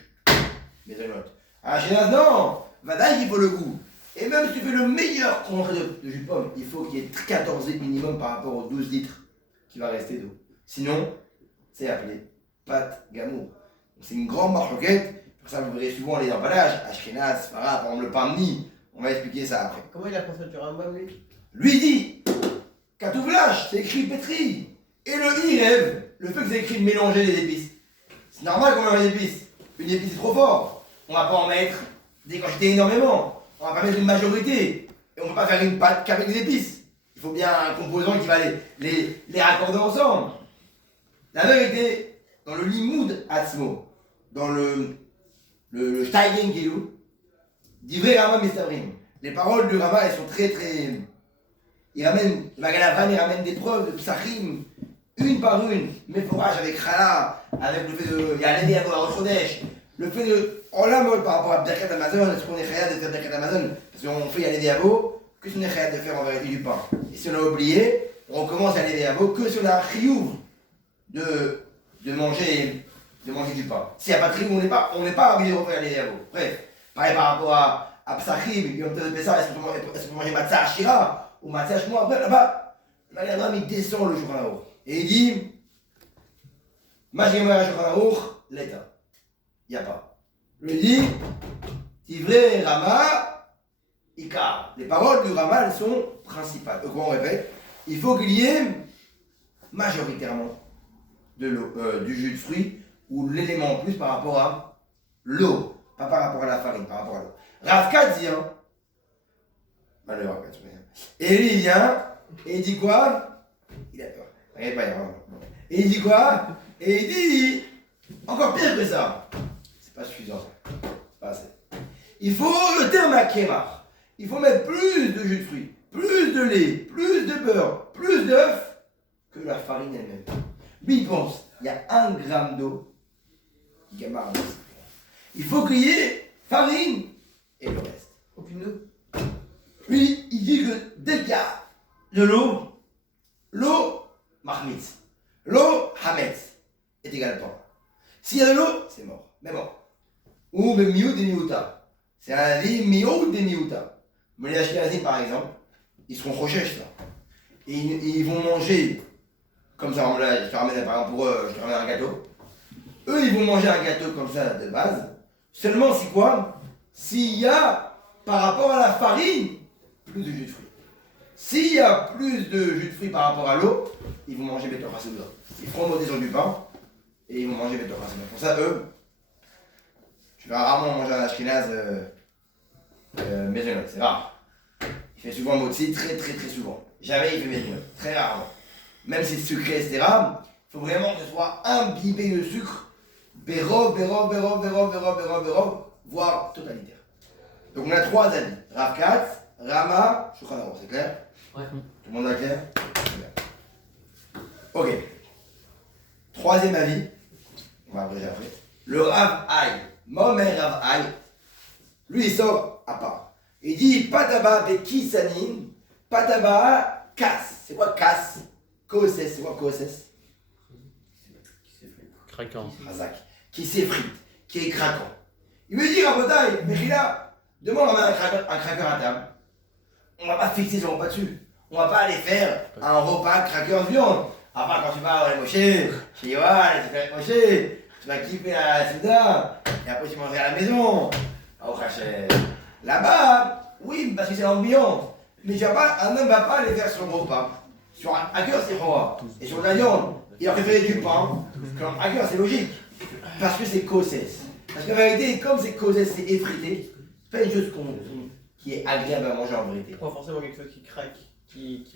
Mais ça note. Un Ashkenaz, non. Vadaï, il faut le goût. Et même si tu fais le meilleur concentré de jus de pomme, il faut qu'il y ait 14 litres minimum par rapport aux 12 litres qui va rester d'eau. Sinon, c'est appelé pâte gamour. C'est une grande marloquette. Pour ça, vous verrez souvent les emballages. Ashkenaz, Farah, par exemple le pain de mie. On va expliquer ça après. Comment il a pensé du Rambam, lui? Lui dit, Katouvlash, c'est écrit pétri. Et le i rêve, le fait que c'est écrit mélanger les épices. C'est normal qu'on mélange les épices. Une épice est trop fort. On va pas en mettre des quantités énormément. On va pas mettre une majorité. Et on peut pas faire une pâte qu'avec des épices. Il faut bien un composant qui va les raccorder ensemble. La vérité, dans le limoud atzmo, dans le Steigen Gilou, d'Ivrei Rama Mestavrim. Les paroles du Rama, elles sont très. Il ramène, Magalavan, il ramène des preuves de Psachim, une par une, Meforach avec Chala, avec le fait de. Il y a l'aider à voir au Chodesh, le fait de. En la mode par rapport à Birkat Amazon, est-ce qu'on est khayat de faire Birkat Amazon? Parce qu'on fait Yalévé Abo, que si on est khayat de faire en vérité du pain. Et si on a oublié, on commence Yalévé Abo que si on a un chiyuv de manger du pain. S'il n'y a pas de chiyuv, on n'est pas obligé de refaire Yalévé Abo. Bref, pareil par rapport à Psachim, Yom Tov de Pessah, est-ce qu'on peut manger Matzah Ashira ou Matzah Shmoa? Après, là-bas, Magalavan, il descend le Shulchan Aruch. Et il dit, Majimah Shulchan Aruch, l'État. Il n'y a pas. Il dit, Tivrei Rama, Ikar. Les paroles du Rama, elles sont principales. Donc, on répète, il faut qu'il y ait majoritairement de l'eau, du jus de fruits ou l'élément en plus par rapport à l'eau, pas par rapport à la farine, par rapport à l'eau. Rav Katz dit, hein, malheur, et lui il vient, et il dit quoi? Il a peur. Regarde pas, et il dit quoi? Et il dit, encore pire que ça. C'est pas suffisant ça. C'est pas assez. Il faut le terme à kémar. Il faut mettre plus de jus de fruits, plus de lait, plus de beurre, plus d'œufs que la farine elle-même. Lui il pense, il y a 1 gramme d'eau qui kémar. Il faut qu'il y ait farine et le reste. Aucune eau. Lui, il dit que dès qu'il y a de l'eau mahmitz, l'eau hametz est égale pain. S'il y a de l'eau, c'est mort. Mais mort. Ou même miout et miouta. C'est un avis miout et miouta. Mais les Ashkenazim, par exemple, ils seront rochèches, là. Et ils vont manger, comme ça, là, je te ramène, par exemple, pour eux, je te ramène un gâteau. Eux, ils vont manger un gâteau comme ça, de base. Seulement, c'est quoi? S'il y a, par rapport à la farine, plus de jus de fruits. S'il y a plus de jus de fruits par rapport à l'eau, ils vont manger Betor Hasouda. Ils feront monter sur du pain et ils vont manger Betor Hasouda. Pour ça, eux, tu vas rarement manger un Ashkenaz maisonnette, c'est rare. Il fait souvent motzi, très souvent. Jamais il fait maisonnette, très rarement. Même si c'est sucré, etc., il faut vraiment que ce soit imbibé de sucre, bérov, voire totalitaire. Donc on a 3 avis. Rav Katz, Rama, Shulchan Aruch, c'est clair? Ouais. Tout le monde est clair? Ok. 3e avis, on va abréger après. Le Rav Aï, Momer Rav Aï, lui il sort à part. Il dit Pataba Bekisanin, Pataba Kas. C'est quoi Kas? Koses, c'est quoi Koses? Craquant. Razak. Qui s'effrite, qui est craquant. Il veut dire à Botaï, Mechila, demande à un craqueur à table. On va pas fixer son repas dessus. On va pas aller faire un repas craqueur viande. À part quand tu vas au Moshe, chez Yohan, tu fais avec Moshe, tu vas kiffer la Souda, et après tu mangeras à la maison. Au Hachem. Là-bas, oui, parce que c'est l'ambiance. Mais tu vas pas, un homme va pas aller faire son repas. Sur un cœur, c'est roi. Et sur de la viande, il a préféré du pain. Comme un cœur, c'est logique. Parce que c'est kosses. Parce qu'en vérité, comme c'est kosses, c'est effrité, c'est pas une chose qui est agréable à manger en vérité. Pas forcément quelque chose qui craque, qui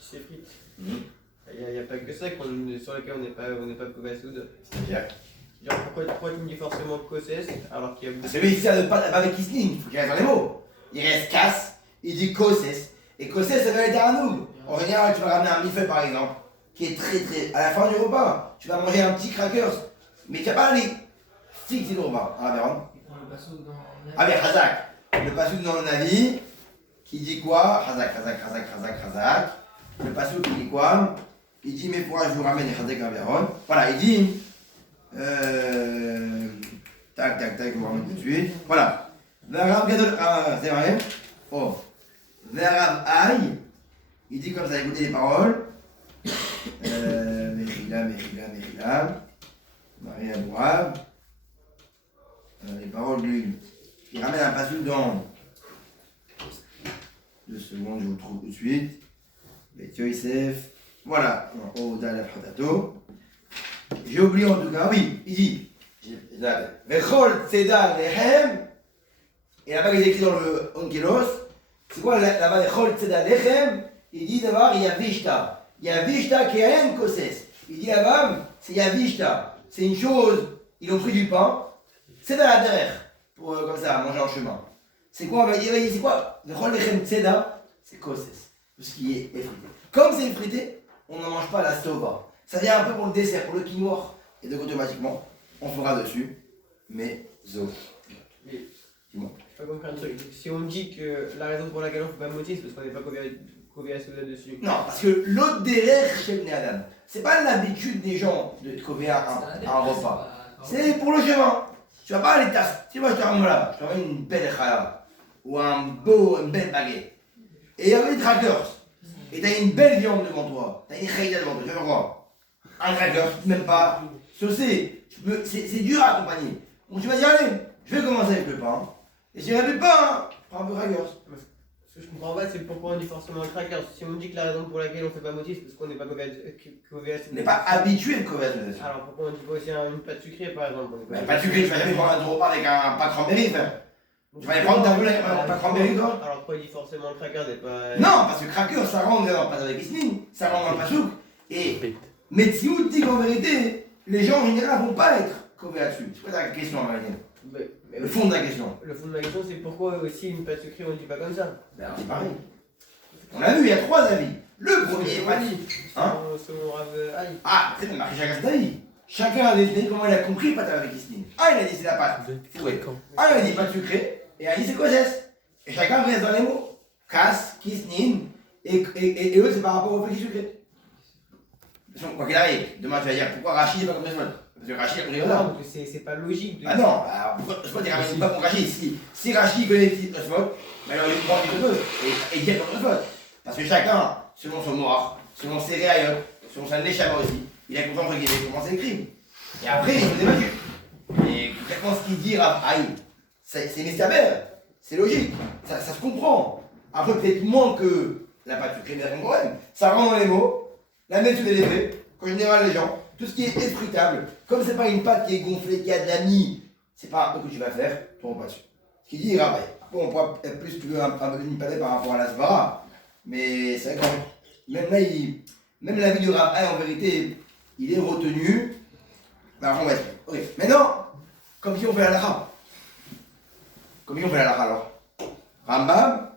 s'effrite. Il n'y a pas que ça sur lequel on n'est pas Kovasoud. C'est-à-dire Genre pourquoi tu me dis forcément Kosses alors qu'il y a beaucoup Parce que lui, il sert de pas avec Kisning, il faut qu'il reste dans les mots. Il reste casse, il dit kosses. Et kosses, ça veut dire anoug. En général, tu vas ramener un mifé par exemple, qui est très. À la fin du repas, tu vas manger un petit crackers, mais tu n'as pas aller fixer le repas. Ah, Béron. Ah, mais Hazak. Le passouk dans le Navi, qui dit quoi? Hazak. Le passouk qui dit quoi? Il dit, mais pourquoi je vous ramène Hazak à Béron? Voilà, il dit, Tac, tac, tac, on va remettre tout de suite. Voilà. Verav Gadol, c'est vrai. Oh. Verav Aïe. Il dit comme ça, écoutez les paroles. Mechila. Marie Abouab. Les paroles de l'une. Il ramène un passage dans 2 secondes, je vous trouve tout de suite. Bet Yosef. Voilà. Oda la Fratato. J'ai oublié en tout cas, oui, il dit. Vechol Tzedar Lechem. Et là-bas, il est écrit dans le Onkelos. C'est quoi là-bas, Vechol Tzedar Lechem? Il dit d'abord, il y a Vishta. Il y a Vishta qui a un Koses. Il dit là-bas, c'est Yavishta. C'est une chose, ils ont pris du pain, c'est dans la derrière, pour comme ça, manger en chemin. C'est quoi, on va dire, c'est quoi? Le rôle de Tseda, c'est Koses, tout ce qui est effrité. Comme c'est effrité, on n'en mange pas la sova. Ça vient un peu pour le dessert, pour le quinoa. Et donc automatiquement, on fera dessus, mais zo. Mais, dis-moi. je n'ai pas compris un truc. Si on dit que la raison pour laquelle on ne fait pas motif, c'est parce qu'on n'est pas couvert à Souda dessus. Non, parce que l'autre derrière chez Bnei Adam, c'est pas l'habitude des gens de te couvrir un repas. C'est pour le chemin. Tu vas pas aller tasser. Tu vois, je te ramène là, je te ramène une belle challah ou une belle baguette. Et il y avait des crackers. Et t'as une belle viande devant toi. T'as une chayda devant toi. Tu vas faire quoi? Un cracker, même pas saucé. C'est dur à accompagner. Donc tu vas dire, allez, je vais commencer avec le pain. Et si il n'y a plus de pain, prends un peu de crackers. Ce que je comprends pas, c'est pourquoi on dit forcément le cracker. Si on dit que la raison pour laquelle on ne fait pas motif, c'est parce qu'on n'est pas couvert à On n'est pas habitué de couvrir de Alors pourquoi on dit pas aussi une pâte sucrée par exemple? Mais pas sucré, tu vas jamais prendre un repas avec un pas de cranberry, frère. Tu vas aller prendre ta boule avec un pas de cranberry, toi? Alors pourquoi il dit forcément le cracker n'est pas. Non, parce que cracker, ça rentre dans le pas avec Ismine, ça rentre dans le pasouk. Et Metsiout dit qu'en vérité, les gens en général vont pas être couverts là-dessus. C'est quoi ta question en vérité? Le fond de la question. Le fond de la question, c'est pourquoi aussi une pâte sucrée, on ne dit pas comme ça? Ben, c'est pareil. On a vu, il y a 3 avis. Le premier est pas dit. Hein? Selon Rav Aïe. Ah, c'est marqué chacun son avis. Chacun a décidé comment il a compris pâte avec Ismine. Ah, il a dit c'est la pâte fourrée. Ah, il a dit pâte sucrée. Et il a dit c'est quoi c'est? Et chacun reste dans les mots. Casse, kisnin. Et eux, c'est par rapport au petit sucré. Quoi qu'il arrive, demain tu vas dire pourquoi Rachid n'est pas comme Nesmod? Parce que Rachid a compris ça. Non, c'est pas logique. Ah non, je peux dire pas pour Rachid. Si Rachid connaît Nesmod, alors il prend quelque chose et dire comme Nesmod. Parce que chacun, selon son noir, selon ses réayotes, selon sa neshama aussi, il a compris entre guillemets comment c'est écrit. Et après, il faut débattre. Et concrètement, ce qu'il dit Rav Aïe, c'est mystère, c'est logique, ça se comprend. Après, peut-être moins que la pâte sucrée, mais il y a un problème. Ça rentre dans les mots. La méthode est élevée, qu'en général les gens, tout ce qui est effritable, comme c'est pas une pâte qui est gonflée, qui a de la mie, c'est pas un peu que tu vas faire, ton repas dessus. Ce qui dit Rav Aïe. Après on pourra être plus un peu une palette par rapport à la svara, mais c'est vrai que même là, même l'avis du Rav Aïe en vérité, il est retenu. Bah on va expliquer. Ok. Maintenant, comme si on fait la halakha. Comme si on fait la halakha alors. Rambam,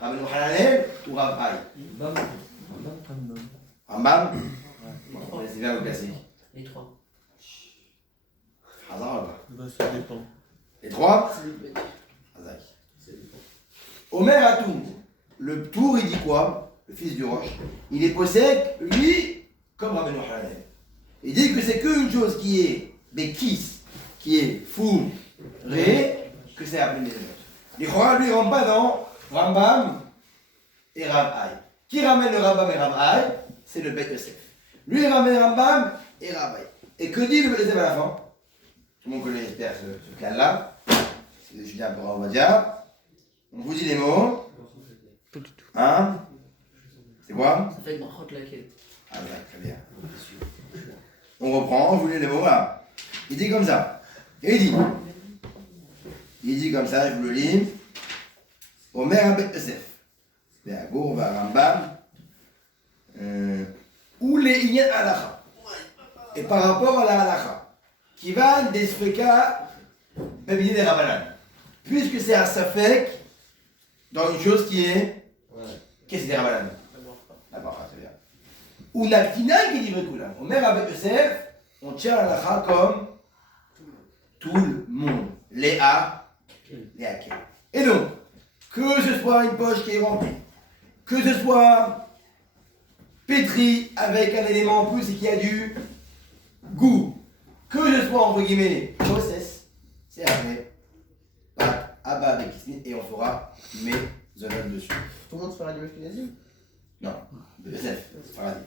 Rabbeinu Hananel ou Rav Aïe? Rambam. On laisse bien le classique. Les 3. Hazard ou pas? Bah, ça dépend. Les 3? Hazak. Omer Atoum. Le tour, il dit quoi? Le fils du roche. Il est possède, lui, comme Rabbeinu Hananel. Il dit que c'est qu'une chose qui est béquisse, qui est fou, ré, que c'est appelé des autres. Les rois lui rentrent pas dans Rambam et Rav Aïe. Qui ramène le Rambam et Rav Aïe? C'est le Beth Yosef. Lui, il ramène Rambam et Rav Aïe. Et que dit le Beth Yosef à la fin? Tout le monde connaît, j'espère, ce cas-là. C'est de Julien pour Rav. On vous dit les mots. Pas du tout. Hein? C'est quoi? Ça fait une brachot laquelle. Ah ouais, très bien. On reprend, je vous lis les mots là. Il dit comme ça. Et il dit comme ça, je vous le lis. Omer à Beth Yosef. Be'agour va Rambam. Ou les Inyan Halacha. Et par rapport à la Halacha, qui va des Sfeka Bebidi des Rabbanan. Puisque c'est un Safek dans une chose qui est. Qu'est-ce que c'est des Rabbanan? La bracha, c'est bien. Ou Naktinan qui dit Vrekulam. Omer à Beth Yosef, on tient la Halacha comme tout le monde. Léa, Léakel. Et donc, que ce soit une poche qui est remplie, que ce soit pétri avec un élément en plus et qui a du goût, que je sois entre guillemets process, c'est amené par Abba avec Kisnin et on fera mes zonotes dessus. Tout le monde fera du Ashkenazim. Non, de Yosef, Faradi.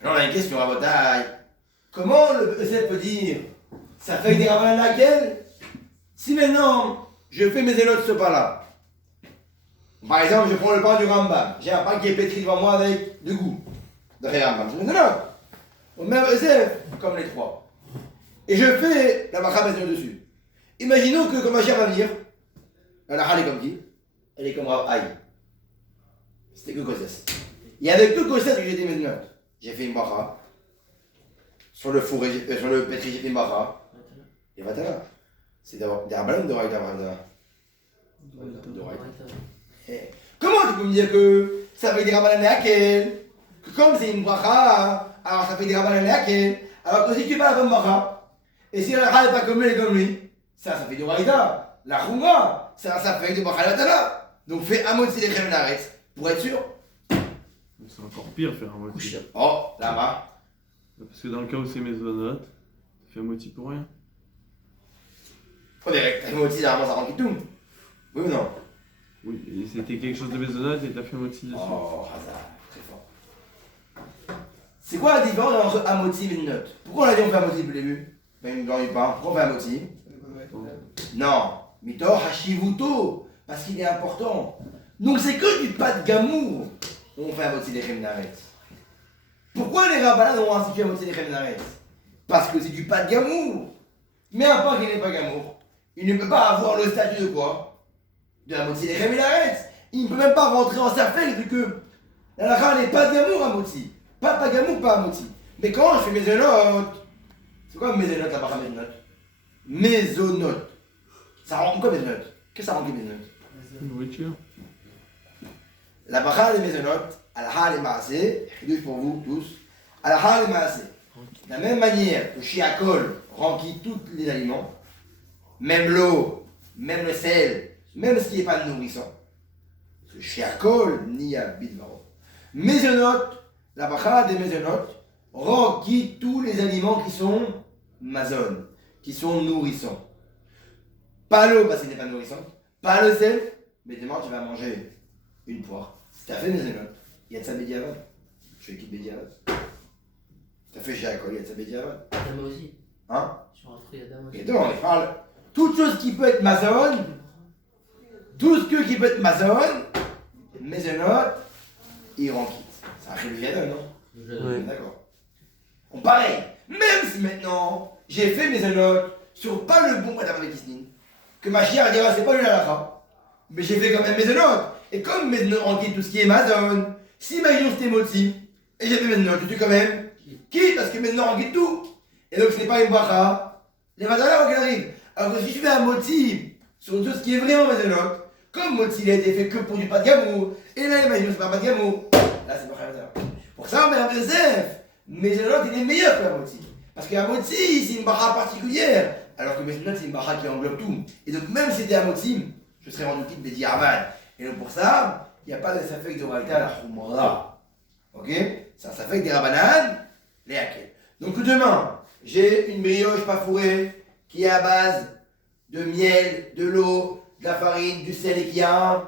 Alors on a une question à votre taille. Comment le Yosef peut dire ça fait des rabbins laquelle si maintenant je fais mes zélotes ce pas-là. Par exemple, je prends le pain du Rambam. J'ai un pain qui est pétri devant moi avec du goût. D'après Rambam, c'est mes zélotes. On met un Yosef comme les trois. Et je fais la macha mes zélotes dessus. Imaginons que quand ma chère va venir, la lacha elle est comme qui? Elle est comme Rav Aïe. C'était que Kosses. Et avec que Kosses que j'ai dit mes notes. J'ai fait une bracha. Sur le four, sur le pétri, j'ai fait une bracha. Et Vatala. C'est d'avoir des rabbins de Raïta Vatala. De Raïta. Comment tu peux me dire que ça fait des rabbins à quel? Que comme c'est une bracha, alors ça fait des rabbins à quel? Alors que si tu fais pas la bonne bracha, et si la bracha n'est pas comme lui, elle est comme lui, ça fait du Raïta. La Khumra, ça fait du bracha Vatala. Donc fais un mot de Sidechem Naretz pour être sûr. C'est encore pire faire un motif. Oh, là-bas. Parce que dans le cas où c'est mésonote, ça fait un motif pour rien. On dirait que t'as fait moitié, normalement ça rend tout. Oui ou non? Oui, et c'était quelque chose de mésonote et t'as fait un motif dessus. Oh, hasard, très fort. C'est quoi la différence entre Amoti et une note? Pourquoi on a dit on fait Amoti depuis le début? Ben, il ne pas. Pourquoi on fait Amoti? Non, Mitor Hashivuto, parce qu'il est important. Donc c'est que du pas de gamour. On fait Amoti des Remnaret. Pourquoi les rabbins ont institué Amoti des Remnaret? Parce que c'est du pas de gamour. Mais un pain qui n'est pas gamour, il ne peut pas avoir le statut de quoi? De la Motzi des Remnaret. Il ne peut même pas rentrer en cerfelle vu que la lacha n'est pas de gamour à Motzi. Pas gamour, pas à Motzi. Mais quand je fais mes zénotes, c'est quoi mes zénotes là-bas, mes zénotes? Mésonotes. Ça rend quoi mes zénotes? Qu'est-ce que ça rend mes zénotes? Une nourriture. La bracha des mésonotes, al-ha les maasé, chidouche pour vous tous, al-ha les maasé. De la même manière que Shiakol remplit tous les aliments, même l'eau, même le sel, même ce qui n'est pas nourrissant, parce que Shiakol ni à Bidmaro. Mésonotes, la bracha des mésonotes remplit tous les aliments qui sont mazon, qui sont nourrissants. Pas l'eau parce qu'il n'est pas nourrissant, pas le sel, mais demain tu vas manger une poire. Si t'as fait mes zénotes, il y a de ça Bédiavad. Je fais qui Bédiavad? T'as fait chez Akol, il y a de ça Bédiavad. Adama aussi. Hein? Sur un fruit Adama aussi. Et donc on parle. Toute chose qui peut être mazone, tout ce qui peut être mazone, mes zénotes, ils renquittent. C'est un Réluviadon, non? Oui. D'accord. Bon, pareil, même si maintenant j'ai fait mes zénotes sur pas le bon Adam avec Isnin, que ma chière dira c'est pas lui la lacha, mais j'ai fait quand même mes zénotes. Et comme mes zénotes renquittent tout ce qui est mazone, si ma union c'était moti, et j'ai fait mes zénotes, tu dis quand même, qui? Parce que mes zénotes renquittent tout. Et donc ce n'est pas une bracha, les vadalars qu'elle arrive. Alors que si je fais un moti sur tout ce qui est vraiment mes zénotes, comme moti il a été fait que pour du pas de gamour, et là ma union c'est pas de gamour, là c'est pas khazar. Pour ça, mais un Yosef, mes zénotes il est meilleur que la moti. Parce qu'un moti c'est une bracha particulière, alors que mes zénotes c'est une bracha qui englobe tout. Et donc même si c'était un moti, je serais rendu type de diarman. Et donc pour ça, il n'y a pas de safek de raïta à la khumra. Ok? C'est un safek des rabanan, les hakel. Donc demain, j'ai une brioche pas fourrée qui est à base de miel, de l'eau, de la farine, du sel et qui a un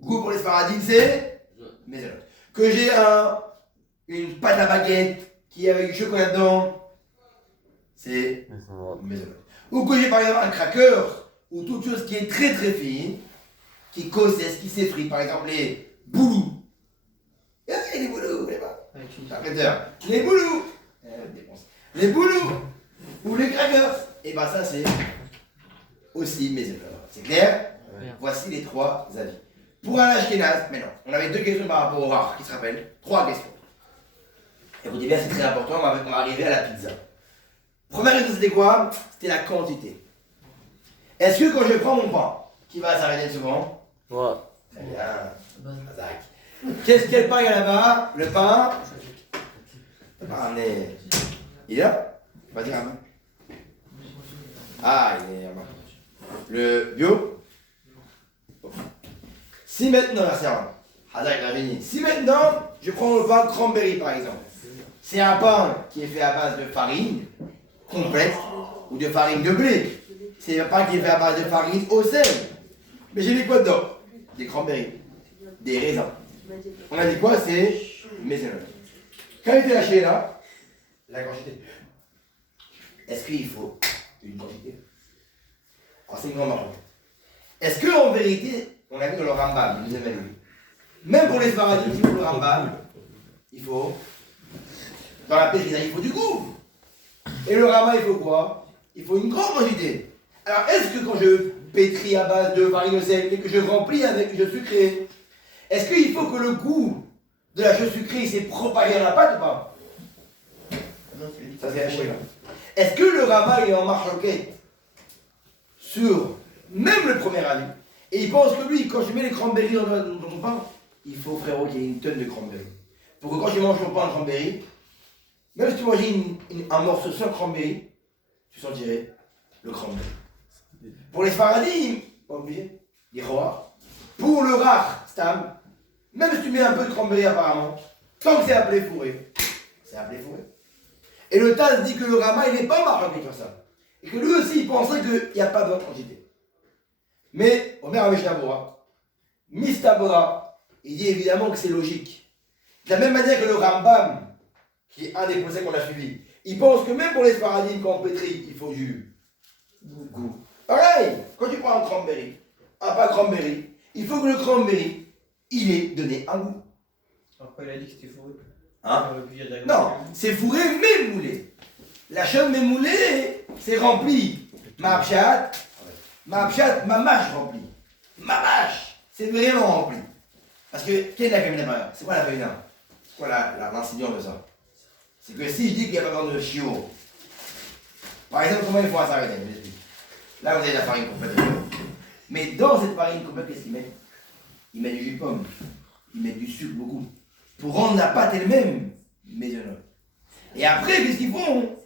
goût pour les sparadines, c'est mes zénotes. Que j'ai une pâte à baguette qui est avec du chocolat dedans, c'est mes zénotes. Ou que j'ai par exemple un cracker ou toute chose qui est très très fine, qui cossesse, qui s'effrite, par exemple les boulous. Les boulous, les boulous, les boulous ou les crackers, et ben ça c'est aussi mes erreurs. C'est clair? Ouais. Voici les trois avis. Pour un Ashkenaz, mais non, on avait deux questions par rapport au rare qui se rappellent. Trois questions. Écoutez bien, c'est très important, on va arriver à la pizza. Première question, c'était quoi? C'était la quantité. Est-ce que quand je prends mon pain, qui va s'arrêter souvent? Ouais. Très bien. Azak. Quel pain il y a là-bas? Le pain? Le pain ramené. Il est là? Vas-y, ramène. Ah, il est là-bas. Le bio? Si maintenant, la servante, Hazak l'a fini. Si maintenant, je prends le pain cranberry par exemple. C'est un pain qui est fait à base de farine complète, ou de farine de blé. C'est pas qui est fait à base de farine au sel. Mais j'ai mis quoi dedans? Des cranberries, des raisins. On a dit quoi? C'est maisonnote. Quand il était lâché là, la quantité. Est-ce qu'il faut une quantité? Alors c'est une grande marque. Est-ce qu'en vérité, on a vu dans le Rambam, même pour les Sfaradim, pour le Rambam, il faut, dans la périna, il faut du goût. Et le Rama, il faut quoi? Il faut une grande quantité. Alors, est-ce que quand je pétris à base de farine de sel et que je remplis avec du jus sucré, est-ce qu'il faut que le goût de la chose sucrée s'est propagé dans la pâte ou pas? Ça, c'est haché là. Est-ce que le Rama, il est en marloquette sur même le premier avis, et il pense que lui, quand je mets les cranberries dans son pain, il faut, frérot, qu'il y ait une tonne de cranberries. Pour que quand je mange mon pain de cranberries, même si tu mangeais un morceau sans cranberries, tu sentirais le cranberry. Pour les Sfaradim, pas oublier, les rois, pour le rare, stam, même si tu mets un peu de cranberry apparemment, tant que c'est appelé fourré, c'est appelé fourré. Et le Taz dit que le Rama, il n'est pas marqué sur ça. Et que lui aussi, il pensait qu'il n'y a pas d'autre quantité. Mais, Omer Aveshnabora, Mistabora, il dit évidemment que c'est logique. De la même manière que le Rambam, qui est un des procès qu'on a suivi, il pense que même pour les Sfaradim, quand on pétrit, il faut du goût. Pareil, quand tu prends un cranberry, un pas cranberry, il faut que le cranberry, il ait donné un goût. Alors quoi, il a dit que c'était fourré? Hein? Non, c'est fourré mais moulé. La chose mais moulée, c'est rempli. Ma mâche remplie. Ma mâche, c'est vraiment rempli. Parce que, quelle est la féminin? C'est quoi la féminin? C'est quoi l'incident de ça? C'est que si je dis qu'il n'y a pas besoin de chiot, par exemple, comment il faut s'arrêter? Je m'explique. Là, vous avez la farine complète. Mais dans cette farine complète, qu'est-ce qu'il met? Il met du jus de pomme. Il met du sucre beaucoup. Pour rendre la pâte elle-même maisonnote. Et après, qu'est-ce qu'ils font?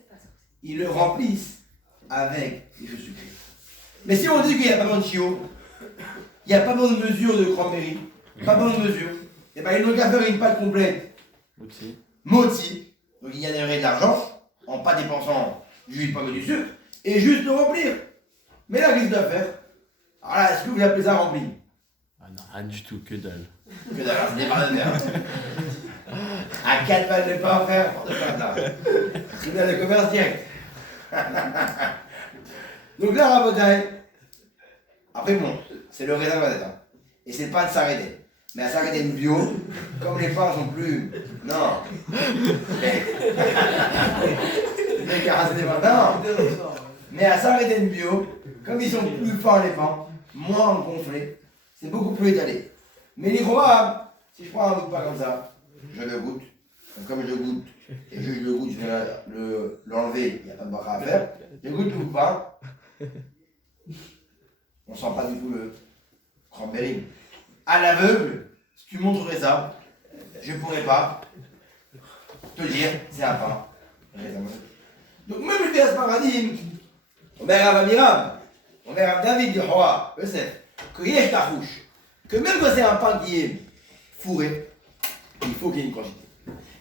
Ils le remplissent avec des choses sucrées. Mais si on dit qu'il n'y a pas besoin de chiot, il n'y a pas besoin de mesure de cranberry, pas besoin de mesure, et bien ils n'ont qu'à faire une pâte complète. Moti. Donc il gagnerait de l'argent en pas dépensant du jus de pomme et du sucre, et juste le remplir. Mais là, qu'est-ce qu'il doit faire? Alors là, est-ce que vous appelez ça rempli? Ah non, rien du tout, que dalle. Que d'ailleurs, c'est des barres de terre. À 4 balles de pain, frère, porte pas là. Tribunal de commerce direct. Donc là, Rabotai, après bon, c'est le raisin de hein. Et c'est le pain de Sarédé. Mais à Sarédé bio, comme les pains sont plus. Non. Les caractéristiques maintenant. Mais à Sarédé bio, comme ils sont plus fins les pains, moins gonflés, c'est beaucoup plus étalé. Mais les rois, si je prends un bout de pain comme ça, je le goûte. Donc comme je goûte, et je le goûte, je vais l'enlever, il n'y a pas de barre à faire. Je goûte tout le pain. On ne sent pas du tout le cranberry. À l'aveugle, si tu montrerais ça, je ne pourrais pas te dire c'est un pain. Donc même le Pias Paradim, Omer Avamiram, Omer David du roi, Yosef, que Yesh Tachouch, que même quand c'est un pain qui est fourré, il faut qu'il y ait une quantité.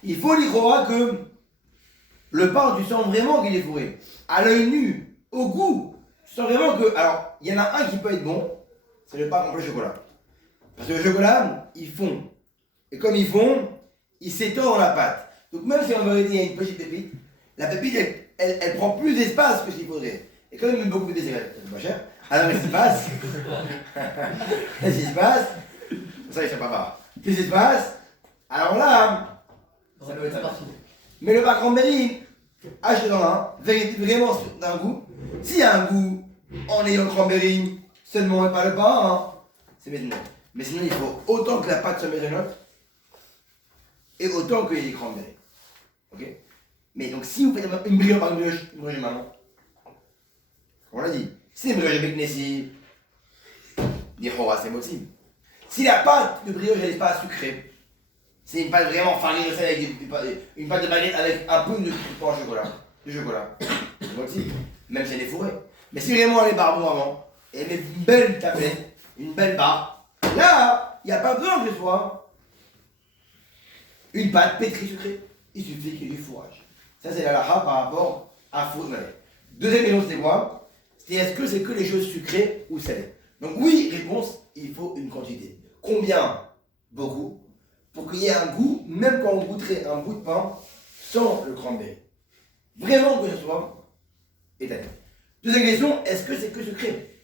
Il faut l'Ichora que le pain, tu sens vraiment qu'il est fourré. À l'œil nu, au goût, tu sens vraiment que. Alors, il y en a un qui peut être bon, c'est le pain complet chocolat. Parce que le chocolat, il fond. Et comme il fond, il s'étend dans la pâte. Donc même si en vérité il y a une petite pépite, la pépite, elle prend plus d'espace que ce qu'il faudrait. Et comme il met beaucoup de cigarettes, c'est pas cher. Alors qu'est-ce qui se passe? Qu'est-ce qui se passe? Ça, il ne sait pas. Qu'est-ce qui se passe? Alors là, ça doit être partout. Mais le pain cranberry, acheté dans l'un, vraiment d'un goût. S'il y a un goût en ayant le cranberry, seulement et pas le pain, hein, c'est maisonnote. Mais sinon, il faut autant que la pâte soit maisonnote et autant qu'il y ait des cranberry. Ok? Mais donc, si vous faites une brioche par une brioche maman, on l'a dit, c'est une brioche avec Nessie, c'est possible. Si la pâte de brioche n'est pas sucrée, c'est une pâte vraiment farine avec une pâte de baguette avec un peu de pain au chocolat. Du chocolat. C'est possible. Même si elle est fourrée. Mais si vraiment elle est barbon avant, et elle met une belle tablette, une belle barre, là, il n'y a pas besoin que ce soit une pâte pétrie sucrée. Il suffit qu'il y ait du fourrage. Ça, c'est la lacha par rapport à fourrage. Deuxième question, c'était quoi? C'était est-ce que c'est que les choses sucrées ou salées? Donc oui, réponse, il faut une quantité. Combien? Beaucoup. Pour qu'il y ait un goût, même quand on goûterait un bout de pain sans le cranberry. Vraiment que ce soit étalé. Deuxième question, est-ce que c'est que sucré?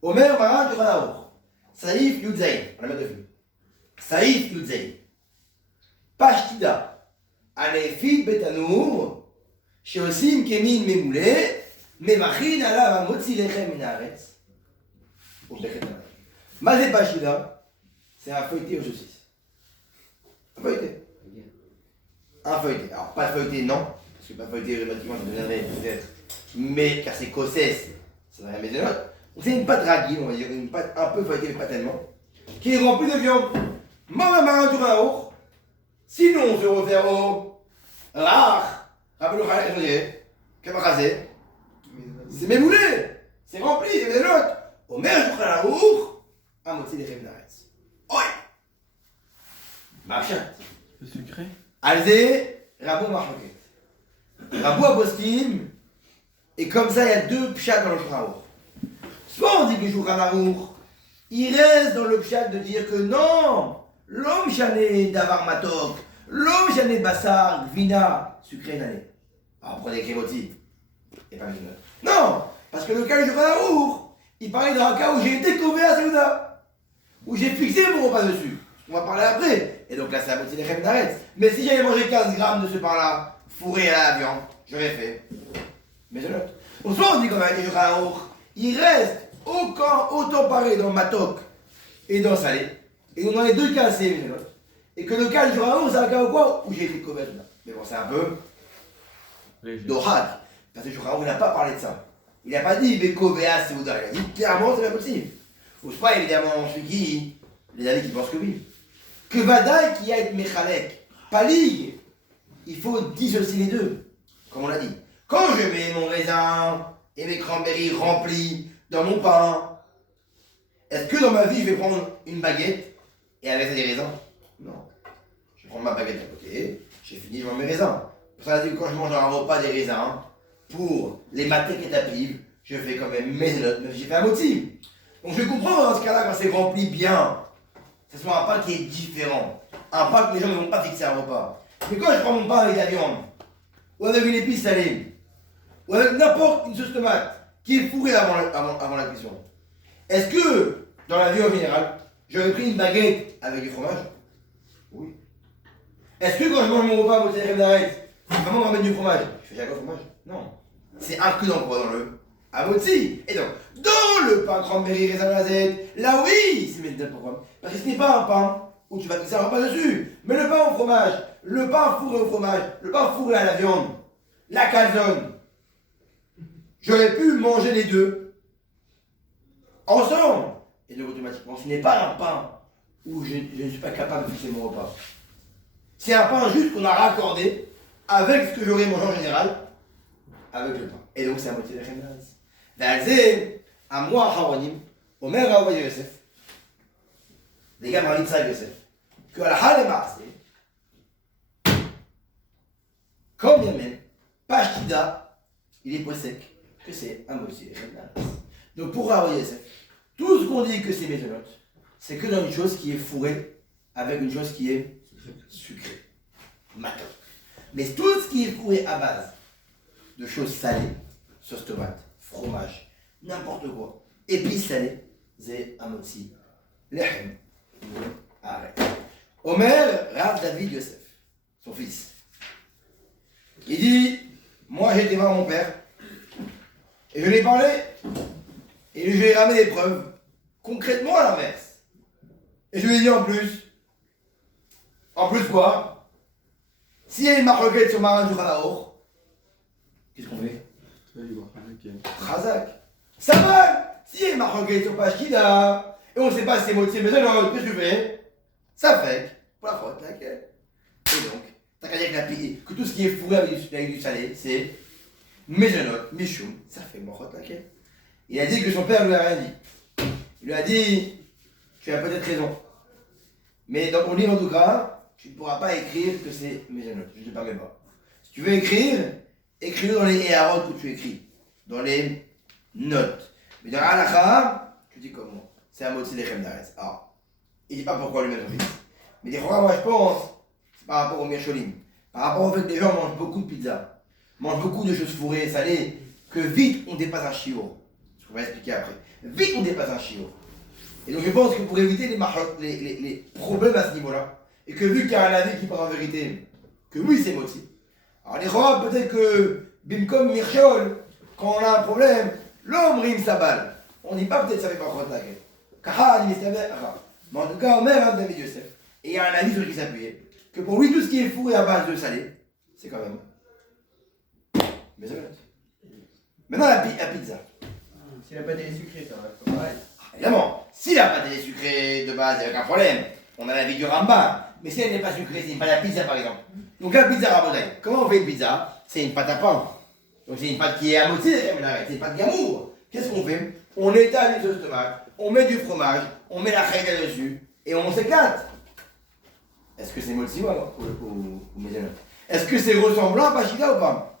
Omer Mara du Ranaour. Saïf Yudzaï. On la met de vue. Saïf Yudzaï. Pashtida. Anefid Betanour. Sheosim Kemin Memoulé. Memachin Alav Amotzi Lechem Minaretz. Mazé Pashtida, c'est un feuilleté aux saucisses. Un feuilleté. Un feuilleté. Alors, pas feuilleté, non. Parce que pas feuilleté, automatiquement, ça deviendrait peut-être. Mais, car c'est cossesse, ça n'a rien mis de note. Donc, c'est une pâte ragile, on va dire, une pâte un peu feuilletée, mais pas tellement. Qui est remplie de viande. Maman marin du raour. Sinon, on se refait au rare. Rappelez-vous, qu'est-ce que c'est mes moulets. C'est rempli, c'est des notes. Au mer du raour. À moitié des rémunérations. Ouais. Marchat. Le sucré? Alzé, Rabou Marchoket. Rabou Apostim, et comme ça il y a deux pchats dans le Shulchan. Soit on dit que le Shulchan, il reste dans le pchat de dire que non, l'homme chané d'avar matok, l'homme chané bassar, vina, sucré nané. Alors prenez Kremoti, et pas Mishnah. Non, parce que le cas du Shulchan, il parlait d'un cas où j'ai été couvert à Séouda, où j'ai fixé mon repas dessus. On va parler après. Et donc là, c'est à moitié des Lechem Naretz. Mais si j'avais mangé 15 grammes de ce pain-là, fourré à la viande, j'aurais fait. Mais je note. Au soir, on dit qu'on a été Raour. Il reste autant pareil dans Matok et dans Salé. Et donc dans les deux cas, c'est mes notes. Et que le cas du Raour, c'est un cas ou quoi où j'ai été couvert. Mais bon, c'est un peu. Dohad. Parce que le Raour, il n'a pas parlé de ça. Il n'a pas dit Bekovea Seouda. Il a dit clairement, c'est pas possible. Ou pas évidemment, celui qui. Les amis qui pensent que oui. Que Vadaï qui a été Mechalek, pas ligue, il faut dissocier les deux, comme on l'a dit. Quand je mets mon raisin et mes cranberries remplis dans mon pain, est-ce que dans ma vie je vais prendre une baguette et avec ça des raisins? Non. Je vais prendre ma baguette à côté, j'ai fini, je mange mes raisins. Pour ça, quand je mange un repas des raisins, pour les matés et tapives, je fais quand même mes notes, même si j'ai fait un motif. Donc je comprends dans ce cas-là quand c'est rempli bien. Ce soit un pain qui est différent. Un pain que les gens ne vont pas fixer un repas. Mais quand je prends mon pain avec de la viande, ou avec une épice salée, ou avec n'importe une sauce tomate qui est fourrée avant la cuisson, est-ce que, dans la vie en général, j'aurais pris une baguette avec du fromage? Oui. Est-ce que quand je mange mon repas à moitié de Naretz, je vais vraiment ramener du fromage? Je fais jamais au fromage? Non. C'est inclus dans quoi? Dans le amotzi. Et donc, dans le pain cranberry raisin noisette, là oui, c'est maintenant pourquoi? Parce que ce n'est pas un pain où tu vas fixer un repas dessus. Mais le pain au fromage, le pain fourré au fromage, le pain fourré à la viande, la calzone. J'aurais pu manger les deux ensemble. Et donc automatiquement, ce n'est pas un pain où je ne suis pas capable de fixer mon repas. C'est un pain juste qu'on a raccordé avec ce que j'aurais mangé en général, avec le pain. Et donc c'est à moitié de Lechem Naretz. D'Alzé, à moi, Haronim, Omer Raoua Yosef, les gars m'ont dit ça Yosef, que la Hale Maasé, quand bien même, Pashtida, il est possèque, que c'est un moitié de Lechem Naretz. Donc pour Raoua Yosef, tout ce qu'on dit que c'est méthanote, c'est que dans une chose qui est fourrée avec une chose qui est sucrée. Matin. Mais tout ce qui est fourré à base de choses salées, sauce tomate, fromage, n'importe quoi, épices salées, c'est amotzi, lechem, arrête. Omer, Rav David Yosef, son fils, il dit, moi j'ai été voir mon père, et je lui ai parlé, et je lui ai ramené des preuves, concrètement à l'inverse. Et je lui ai dit en plus quoi? S'il y a une marloquette sur Maran du Khalaor, qu'est-ce qu'on fait? Khazak. Ça va! S'il y a une marloquette sur Pashkida, et on ne sait pas si c'est moitié, mais non, qu'est-ce que tu fais? Ça fait pour la frotte, laquelle? Et donc, t'as qu'à dire que tout ce qui est fourré avec du salé, c'est Mézenot, Michoum, ça fait Mochot, laquelle? Il a dit que son père ne lui a rien dit. Il lui a dit, tu as peut-être raison. Mais dans ton livre en tout cas, tu ne pourras pas écrire que c'est Mézenot, je ne te permets pas. Si tu veux écrire, écris-le dans les Héarot que tu écris. dans les notes. Mais dans l'Alacha, tu dis comme moi. C'est un motzi lechem d'Aretz. Alors, il ne dit pas pourquoi lui-même son fils. Mais des fois, moi je pense, c'est par rapport au Mircholim. Par rapport au fait que les gens mangent beaucoup de pizza, mangent beaucoup de choses fourrées et salées, que vite on dépasse un shiur. Ce qu'on va expliquer après. Vite on dépasse un shiur. Et donc je pense que pour éviter les problèmes à ce niveau-là, et que vu qu'il y a un avis qui parle en vérité, que oui c'est motzi. Alors les rois, peut-être que Bimkom Mirchol, quand on a un problème, l'homme rime sa balle. On dit pas peut-être ça fait pas croître la gueule. Mais en tout cas, on met un David Yosef. Et il y a un avis sur qui s'appuyer. Que pour lui, tout ce qui est fourré à base de salé, c'est quand même. Mais ça va. Maintenant, la pizza. Si la pâte est sucrée, ça va pas pareil. Évidemment, si la pâte est sucrée de base, il n'y a aucun problème. On a l'avis du Rambam. Mais si elle n'est pas sucrée, c'est une pâte à pizza par exemple. Donc la pizza rabotaille. Comment on fait une pizza? C'est une pâte à pain. Donc c'est une pâte qui est à moitié, c'est une pâte gamour. Qu'est-ce qu'on fait? On étale les sauces de tomate, on met du fromage, on met la chayda dessus, et on s'éclate. Est-ce que c'est motzi ou maison? Est-ce que c'est ressemblant à Pachida ou pas?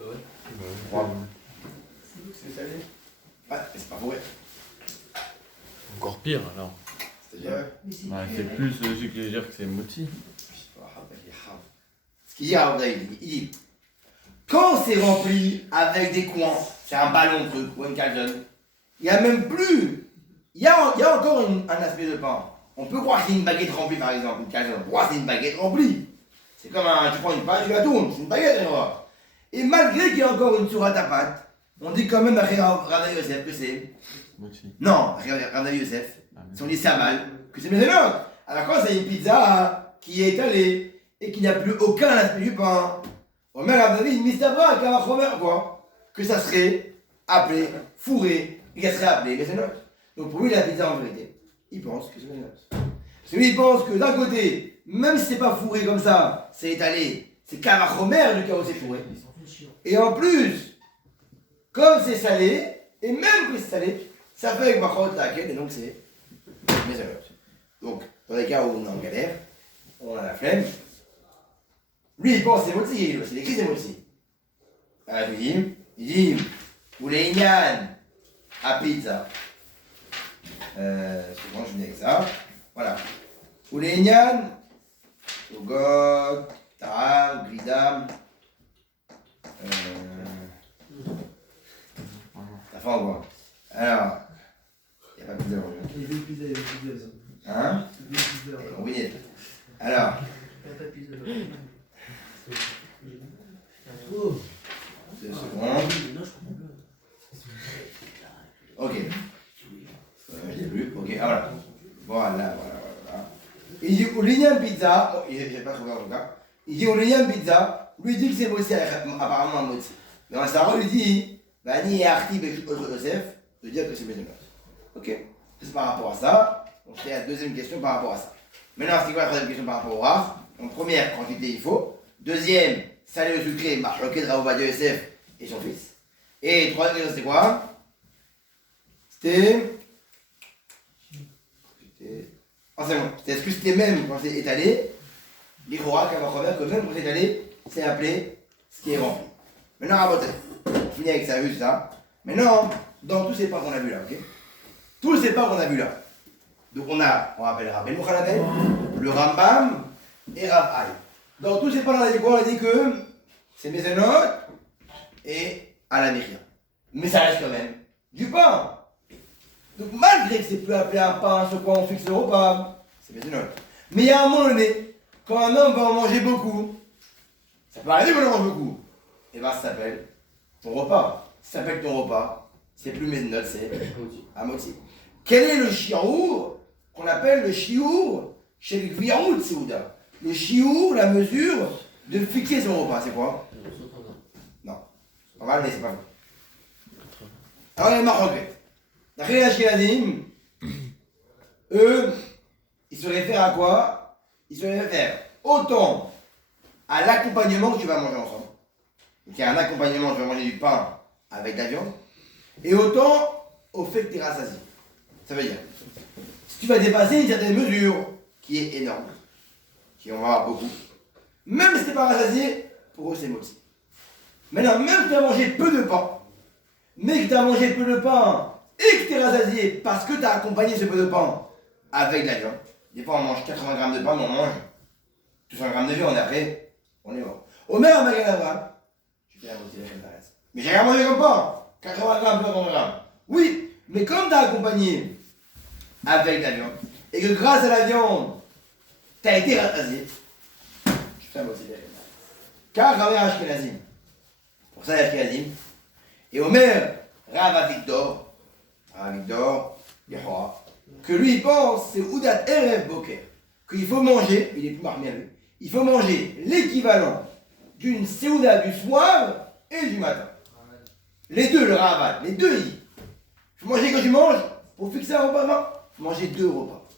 Ouais. C'est salé. Ouais, mais c'est pas vrai. Encore pire alors. C'est-à-dire. C'est plus logique de dire que c'est moti. Ce qu'il dit à Abdaï, il dit quand c'est rempli avec des coins, c'est un ballon truc ou une calzone, il n'y a même plus. Il y a encore un aspect de pain. On peut croire que c'est une baguette remplie par exemple, une calzone. On peut croire que c'est une baguette remplie. C'est comme tu prends une pâte, tu la tournes, c'est une baguette, tu vois. Et malgré qu'il y a encore une sourate à pâte, on dit quand même à Rav Yosef que c'est. Moti. Non, Rav Yosef, si on dit ça mal, que c'est mésénote. Alors quand c'est une pizza qui est étalée et qui n'a plus aucun aspect du pain, Omer Abdavid, Mistabra, Kavachomer, quoi? Que ça serait appelé, fourré, et qu'elle serait appelée mésénote. Donc pour lui, la pizza en vérité, il pense que c'est mésénote. Parce que lui, il pense que d'un côté, même si c'est pas fourré comme ça, c'est étalé, c'est Kavachomer du cas où c'est fourré. Et en plus, comme c'est salé, et même que c'est salé, ça fait avec Machot Laken, et donc c'est mésénote. Donc, dans les cas où on est en galère, on a la flemme. Lui, il pense que c'est motzi, c'est écrit c'est motzi. Alors, il dit, ou les ignan à pizza. Souvent, je dis avec ça. Voilà. Ou les ignan, Ogog, Taram, Gridam. Ça fait en quoi? Alors, il n'y a pas de pizza aujourd'hui. Il y avait une pizza, il y avait une pizza. Hein? Il y avait une pizza. On vignette. Alors, Il n'y a pas de pizza. Oh. 2 secondes. Non, je comprends pas. Ok. Je l'ai plus. Ok, ah, voilà. Voilà. Il dit, au lignam pizza, oh, j'ai pas trouvé en tout cas. Il dit, au lignam pizza, lui dit que c'est motzi, apparemment un motzi. Mais dans sa lui dit, Bani et Arti, Joseph, de dire que c'est Bénénos. Ok. C'est par rapport à ça. Donc, c'était la deuxième question par rapport à ça. Maintenant, c'est quoi la troisième question par rapport au raf? Donc, première, quantité, il faut. Deuxième, salé ou sucré, marloqué de Raoubadia Yosef et son fils. Et troisième question, c'était quoi? C'était. Ah, c'est bon. C'était est-ce que c'était même quand c'est étalé? L'Iroha, comme première, que même quand c'est étalé, c'est appelé ce qui est rempli. Maintenant, raboter. On finit avec ça, juste ça. Maintenant, dans tous ces pas qu'on a vus là, ok? Tous ces pas qu'on a vus là. Donc on rappelle Rabbi Mouchalabel, le Rambam et Rav Hai. Dans tous ces pas là, on a dit quoi? On a dit que c'est Mézénot et Alaméria. Mais ça reste quand même du pain. Donc malgré que c'est plus appelé un pain sur quoi on fixe le repas, c'est Mézénot. Mais il y a un moment donné, quand un homme va en manger beaucoup, ça peut arriver qu'on en mange beaucoup, et bien ça s'appelle ton repas. Ça s'appelle ton repas, c'est plus Mézénot, c'est à moitié. Quel est le shiur qu'on appelle le shiur chez le Gvirut Seouda? Le shiur, la mesure de fixer son repas, c'est quoi? Non. Pas mal, mais c'est pas vrai. Alors, les Marocains, d'après les Ashkenazim, eux, ils se réfèrent à quoi? Ils se réfèrent autant à l'accompagnement que tu vas manger ensemble. Donc, il y a un accompagnement, tu vas manger du pain avec de la viande, et autant au fait que tu es rassasié. Ça veut dire, si tu vas dépasser une certaine mesure, qui est énorme, qui on va avoir beaucoup, même si tu n'es pas rassasié, pour eux c'est moti. Maintenant, même si tu as mangé peu de pain, mais que tu as mangé peu de pain et que tu es rassasié parce que tu as accompagné ce peu de pain avec de la viande. Des fois on mange 80 grammes de pain, mais on mange 200 grammes de viande, après on est mort. Omer à Magan Abraham, je fais la moitié de la chaîne. Mais j'ai rien mangé comme pain, 80 grammes, 80 grammes. Oui, mais comme tu as accompagné avec de la viande, et que grâce à la viande, tu as été rassasié, je fais la moitié de la chaîne. Car Rav Ashkenazim, pour ça il y a Ashkenazim, et Omer, Rav Avigdor, Yehoah, que lui il pense, c'est Oudat Erev Boker, qu'il faut manger, il est plus marmé à lui, il faut manger l'équivalent d'une Seouda du soir et du matin. Les deux, le Ravat, les deux, il faut manger quand tu manges, pour fixer un repas, non, il faut manger 2 repas.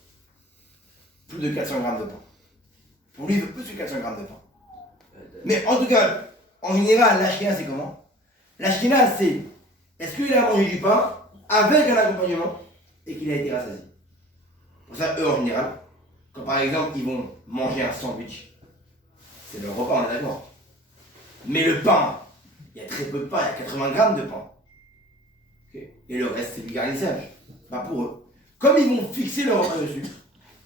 Plus de 400 grammes de pain. Pour lui, il veut plus de 400 grammes de pain. Mais en tout cas, en général, l'ashkénaze c'est comment? L'ashkénaze c'est, est-ce qu'il a mangé du pain avec un accompagnement et qu'il a été rassasié? Pour ça, eux en général, quand par exemple ils vont manger un sandwich, c'est leur repas, on est d'accord. Mais le pain, il y a très peu de pain, il y a 80 grammes de pain. Okay. Et le reste c'est du garnissage. Pas pour eux. Comme ils vont fixer leur repas dessus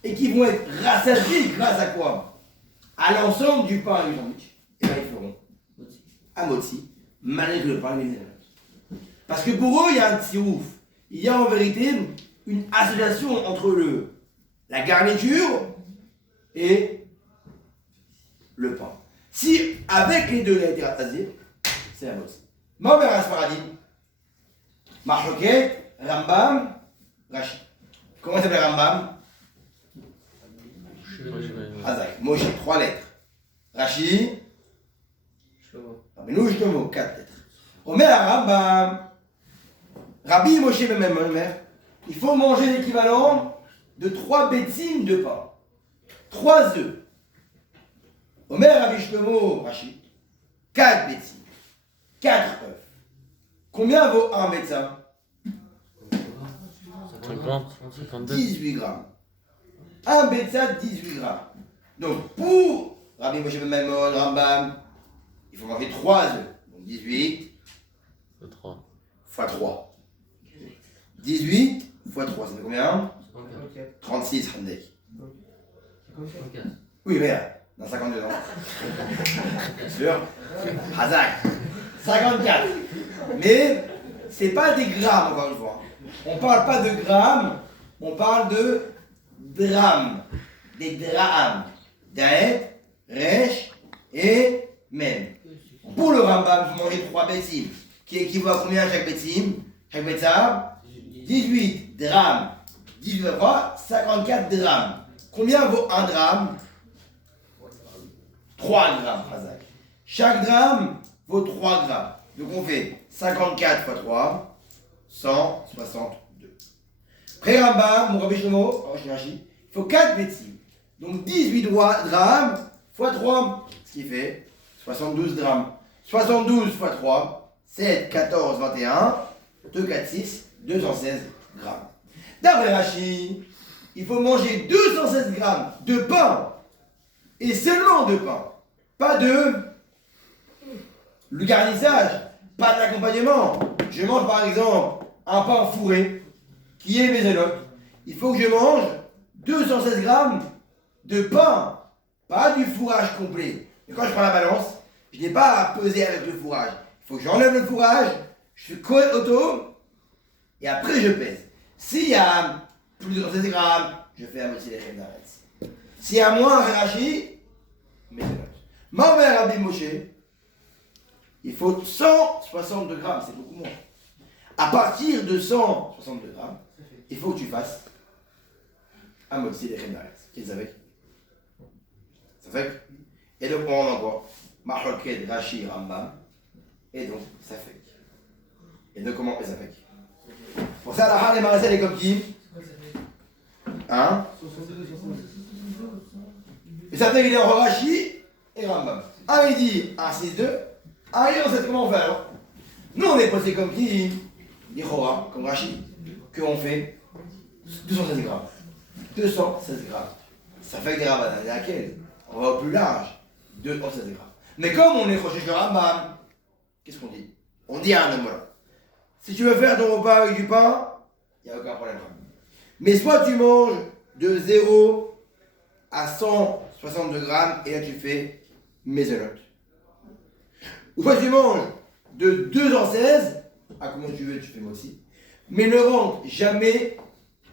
et qu'ils vont être rassasiés grâce à quoi? À l'ensemble du pain et du sandwich. Et là, ils feront un motzi, malgré le pain et les éléments. Parce que pour eux, il y a un tsirouf. Il y a en vérité une association entre la garniture et le pain. Si avec les deux, il a été rassasié, c'est un motzi. Maomer Asfaradim, Marchoket, Rambam, Rashi. Comment s'appelle Rambam? Hazak, Moshe, 3 lettres. Rashi, Rabbeinu Shlomo, 4 lettres. Omer Rambam, Rabbi Moshe même Omer, il faut manger l'équivalent de 3 bétines de pain, 3 œufs. Omer Rabbi Shlomo, Rashi, 4 bétines, 4 œufs. Combien vaut un médecin? 50, 52. 18 grammes. Un bétza, 18 grammes. Donc pour Rabbi Moshe ben Maimon, Rambam, il faut manger 3 œufs. Donc 18 3. fois 3. 18 fois 3, ça fait combien? 36, Hamdek. Oui, mais dans 52 ans. Bien sûr. Hazak. 54. Mais c'est pas des grammes, encore une fois. On parle pas de grammes, on parle de drames. Des drahams. Daet, Resh et Mem. Pour le Rambam, il faut manger 3 bétim, qui équivaut à combien chaque bétim? Chaque bétim? 18 drames. 18 fois 54 drames. Combien vaut un drame? 3 grammes, Hazak. Chaque drame vaut 3 grammes. Donc on fait 54 fois 3, 162. Après Rambam, mon Rabbi Shlomo, il faut 4 bétim. Donc 18 grammes fois 3, ce qui fait 72 grammes. 72 fois 3, 7, 14, 21, 2, 4, 6, 216 grammes. D'après Rashi, il faut manger 216 grammes de pain, et seulement de pain, pas de le garnissage, pas d'accompagnement. Je mange par exemple un pain fourré, qui est méséloc. Il faut que je mange 216 grammes de pain, pas du fourrage complet. Et quand je prends la balance, je n'ai pas à peser avec le fourrage. Il faut que j'enlève le fourrage, je fais courir auto, et après je pèse. S'il y a plus de 216 grammes, je fais la moitié des chèvres d'arrêt. S'il y a moins, Rashi, mais c'est l'autre. Ma mère Rabbi Moshe, il faut 162 grammes, c'est beaucoup moins. À partir de 162 grammes, il faut que tu fasses un moitié des chèvres d'arrêt. Qu'est-ce avec? Ça fait? Et donc on en quoi? Marloket, Rashi, Rambam. Et donc ça fait. Et donc comment ça fait? Pour ça, la Har et Marasel est comme qui? Hein? Et ça fait qu'il est en Rashi et Rambam. Un il dit 1, 6, 2. Un il dit on sait comment on fait alors. Nous on est posé comme qui? Yehoah, comme Rashi. Que on fait 216 grammes. 216 grammes. Ça fait que des rabbins. Et à quel? On va au plus large. 216 grammes. Mais comme on est proche de Rambam, qu'est-ce qu'on dit? On dit à un homme voilà. Si tu veux faire ton repas avec du pain, il n'y a aucun problème. Mais soit tu manges de 0 à 162 grammes et là tu fais mésonote. Ou soit tu manges de 2 en 16, à combien tu veux, tu fais moi aussi. Mais ne rentre jamais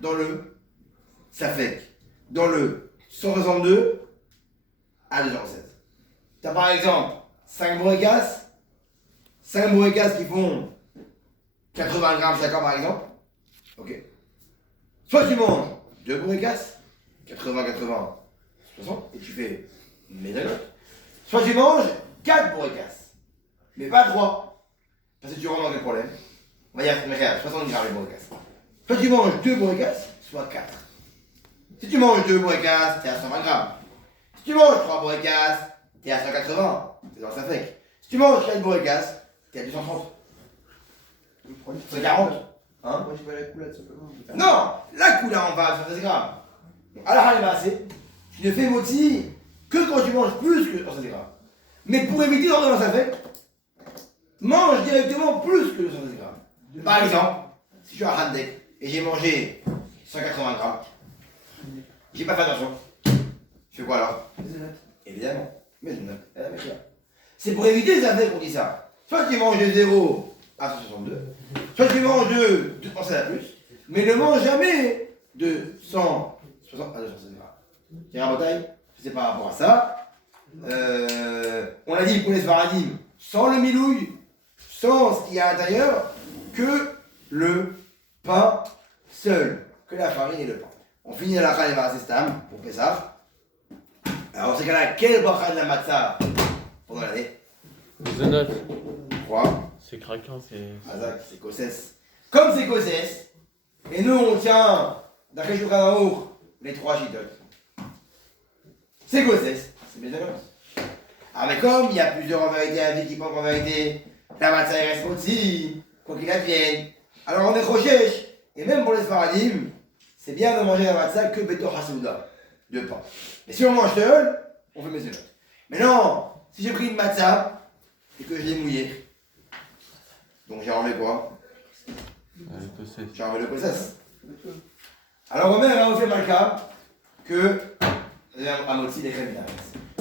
dans le safek, dans le 162 à 2 en 16. Tu as par exemple 5 bourricas qui font 80 grammes chacun par exemple. Ok. Soit tu manges 2 bourricas, 80, 60, et tu fais mésonote. Soit tu manges 4 bourricas, mais pas 3, parce que tu rentres dans quel problème. On va dire, mais regarde, 60 grammes les bourricas. Soit tu manges 2 bourricas, soit 4. Si tu manges 2 bourricas, t'es à 120 grammes. Si tu manges 3 bourricas, t'es à 180, c'est dans le safek. Si tu manges 4 bourricas, t'es à 230. 140. Hein? Moi, je vois la coulade simplement. Non, la coulade en bas, 16 grammes. Alors, allez, bah, tu ne fais moti que quand tu manges plus que 116 grammes. Mais pour éviter d'entrer dans le safek, mange directement plus que 116 grammes. Par exemple, si je suis à Handek et j'ai mangé 180 grammes, j'ai pas fait attention. Je fais quoi alors? Évidemment, mésonote. C'est pour éviter les affaires qu'on dit ça. Soit tu manges de 0 à 162, soit tu manges de 2 à plus, mais ne mange jamais de 160 à 216 grammes. C'est un bataille, c'est par rapport à ça. On a dit pour les Sfaradim, sans le milouille, sans ce qu'il y a à l'intérieur, que le pain seul, que la farine et le pain. On finit à la Khaleva Asestam pour Pessah. Alors, dans ces cas-là, quel bracha de la matzah pendant l'année? Mésonote. 3. C'est craquant, c'est. Azak, c'est Kosses. Comme c'est Kosses, et nous on tient d'après Shulchan les 3 chitotes. C'est Kosses, c'est mésonote. Ah, mais comme il y a plusieurs en vérité à vie qui pensent en vérité, la matzah reste aussi, quoi qu'il advienne. Alors on est Rochesh, et même pour les Sfaradim, c'est bien de manger la matzah que Beto Hasouda, de pain. Mais si on mange seul, on fait mésonote. Mais non, si j'ai pris une matzah et que je l'ai mouillée, donc j'ai enlevé quoi? J'ai enlevé le process. Alors Omer a fait Malka que Amotzi des crèmes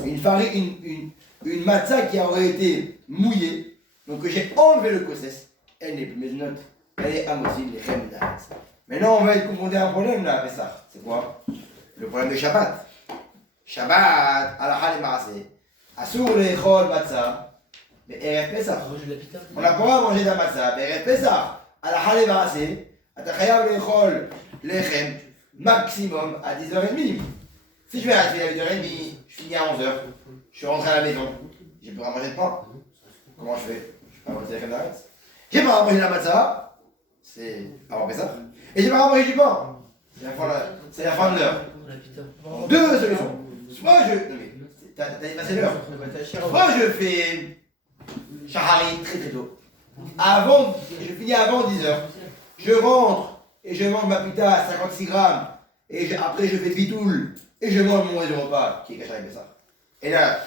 une farine, une matzah qui aurait été mouillée, donc que j'ai enlevé le process, elle n'est plus mésonote, elle est Amotzi des crèmes. Maintenant on va être confronté à un problème là avec ça. C'est quoi? Le problème de Shabbat. Shabbat, halakha le'maaseh, asur le'echol matzah. Mais Erev Pesach, on n'a pas le droit de manger de la matzah. Mais Erev Pesach, à la Halé Marasé, à ta chayav l'échol, l'échem, maximum à 10h30. Si je vais à 8h30, je finis à 11h, je suis rentré à la maison, j'ai pas à manger de pain. Comment je fais? Je peux pas manger comme d'arrêt. J'ai pas à manger de la matzah, c'est avant Pesach, et j'ai pas à manger du pain. C'est la fin de l'heure. Deux solutions. Soit je. Non mais, t'as dépassé l'heure. Soit je fais. Shahari très tôt. Je finis avant 10h. Je rentre et je mange ma pita à 56 grammes. Et après je fais bitoul et je mange mon repas qui est caché avec ça. Et là,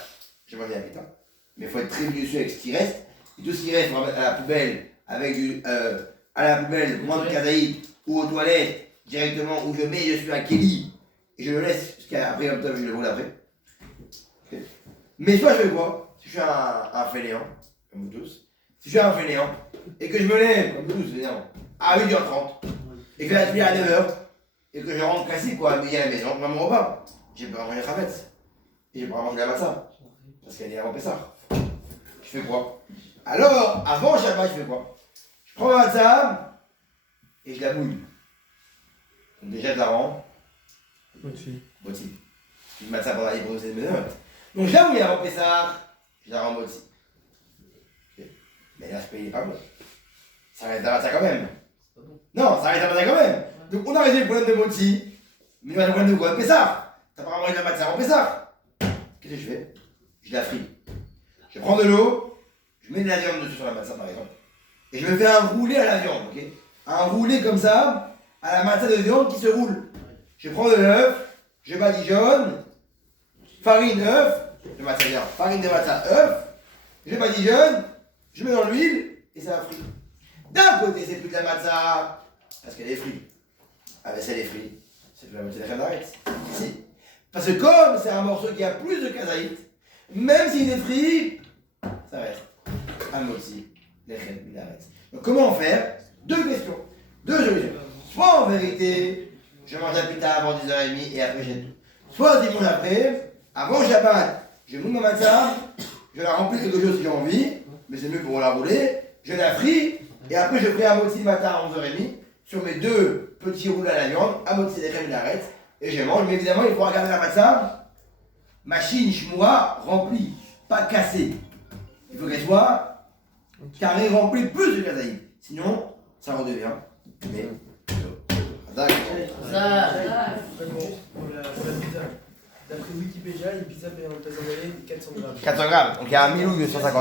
je mange la pita. Mais il faut être très minutieux avec ce qui reste. Et tout ce qui reste, on va mettre à la poubelle avec moins de kadaït ou aux toilettes directement où je suis à Kelly et je le laisse jusqu'à après comme ça je le roule après. Okay. Mais soit je fais quoi? Si je suis un fainéant, comme vous tous, si je suis un fainéant et que je me lève, comme vous tous, évidemment, à 8h30 et que je vais à 9h et que je rentre classique quoi, à midi à la maison, je mon repas, j'ai pas à manger Khametz et j'ai pas à manger la matzah parce qu'elle est avant Pessah. Je fais quoi? Alors, avant Shabbat, je fais quoi? Je prends ma matzah et je la mouille. Donc déjà, je la rends. Moti. Une matzah pendant les bronzes et les ménotes. Donc je la mouille avant Pessah, je la rends moti. Okay. Mais là, ce pays n'est pas bon. Ça reste la matzah quand même. Non, ça reste la matzah quand même. Donc on a réglé le problème de moti, mais on a le problème de quoi? De Pessah. T'as pas mangé la matzah avant Pessah. Qu'est-ce que je fais? Je la frie. Je prends de l'eau, je mets de la viande dessus sur la matzah par exemple, et je me fais un roulé à la viande, ok? Un roulé comme ça, à la matzah de viande qui se roule. Je prends de l'œuf, je badigeonne, farine, œuf, de matzah bien, farine de matzah, œuf, je badigeonne, je mets dans l'huile et ça va frire. D'un côté, c'est plus de la matzah, parce qu'elle est frite. Ah ben, si elle est frite, c'est plus la moitié de la canaret. Si. Parce que comme c'est un morceau qui a plus de kazaït, même s'il est frit, ça reste un motzi, lechem minaret. Donc comment faire? Deux questions, deux solutions. Soit en vérité, je mange la pita avant 10h30 et après j'ai tout. Soit dimanche après, avant Shabbat, je mouille ma matzah, je la remplis quelque chose si j'ai envie, mais c'est mieux pour la rouler, je la fris, et après je fais un motzi le matin à 11h30 sur mes deux petits rouleaux à la viande, un motzi lechem minaret, et je mange. Mais évidemment, il faut regarder la matzah, machine shmoua remplie, pas cassée. Il faut qu'elle soit carrée, remplie, plus de kazaïd. Sinon, ça redevient. Mais, Ça. Pour la pizza. D'après Wikipédia, une pizza pèse en moyenne 400 grammes. 400 grammes, donc il y a 1 250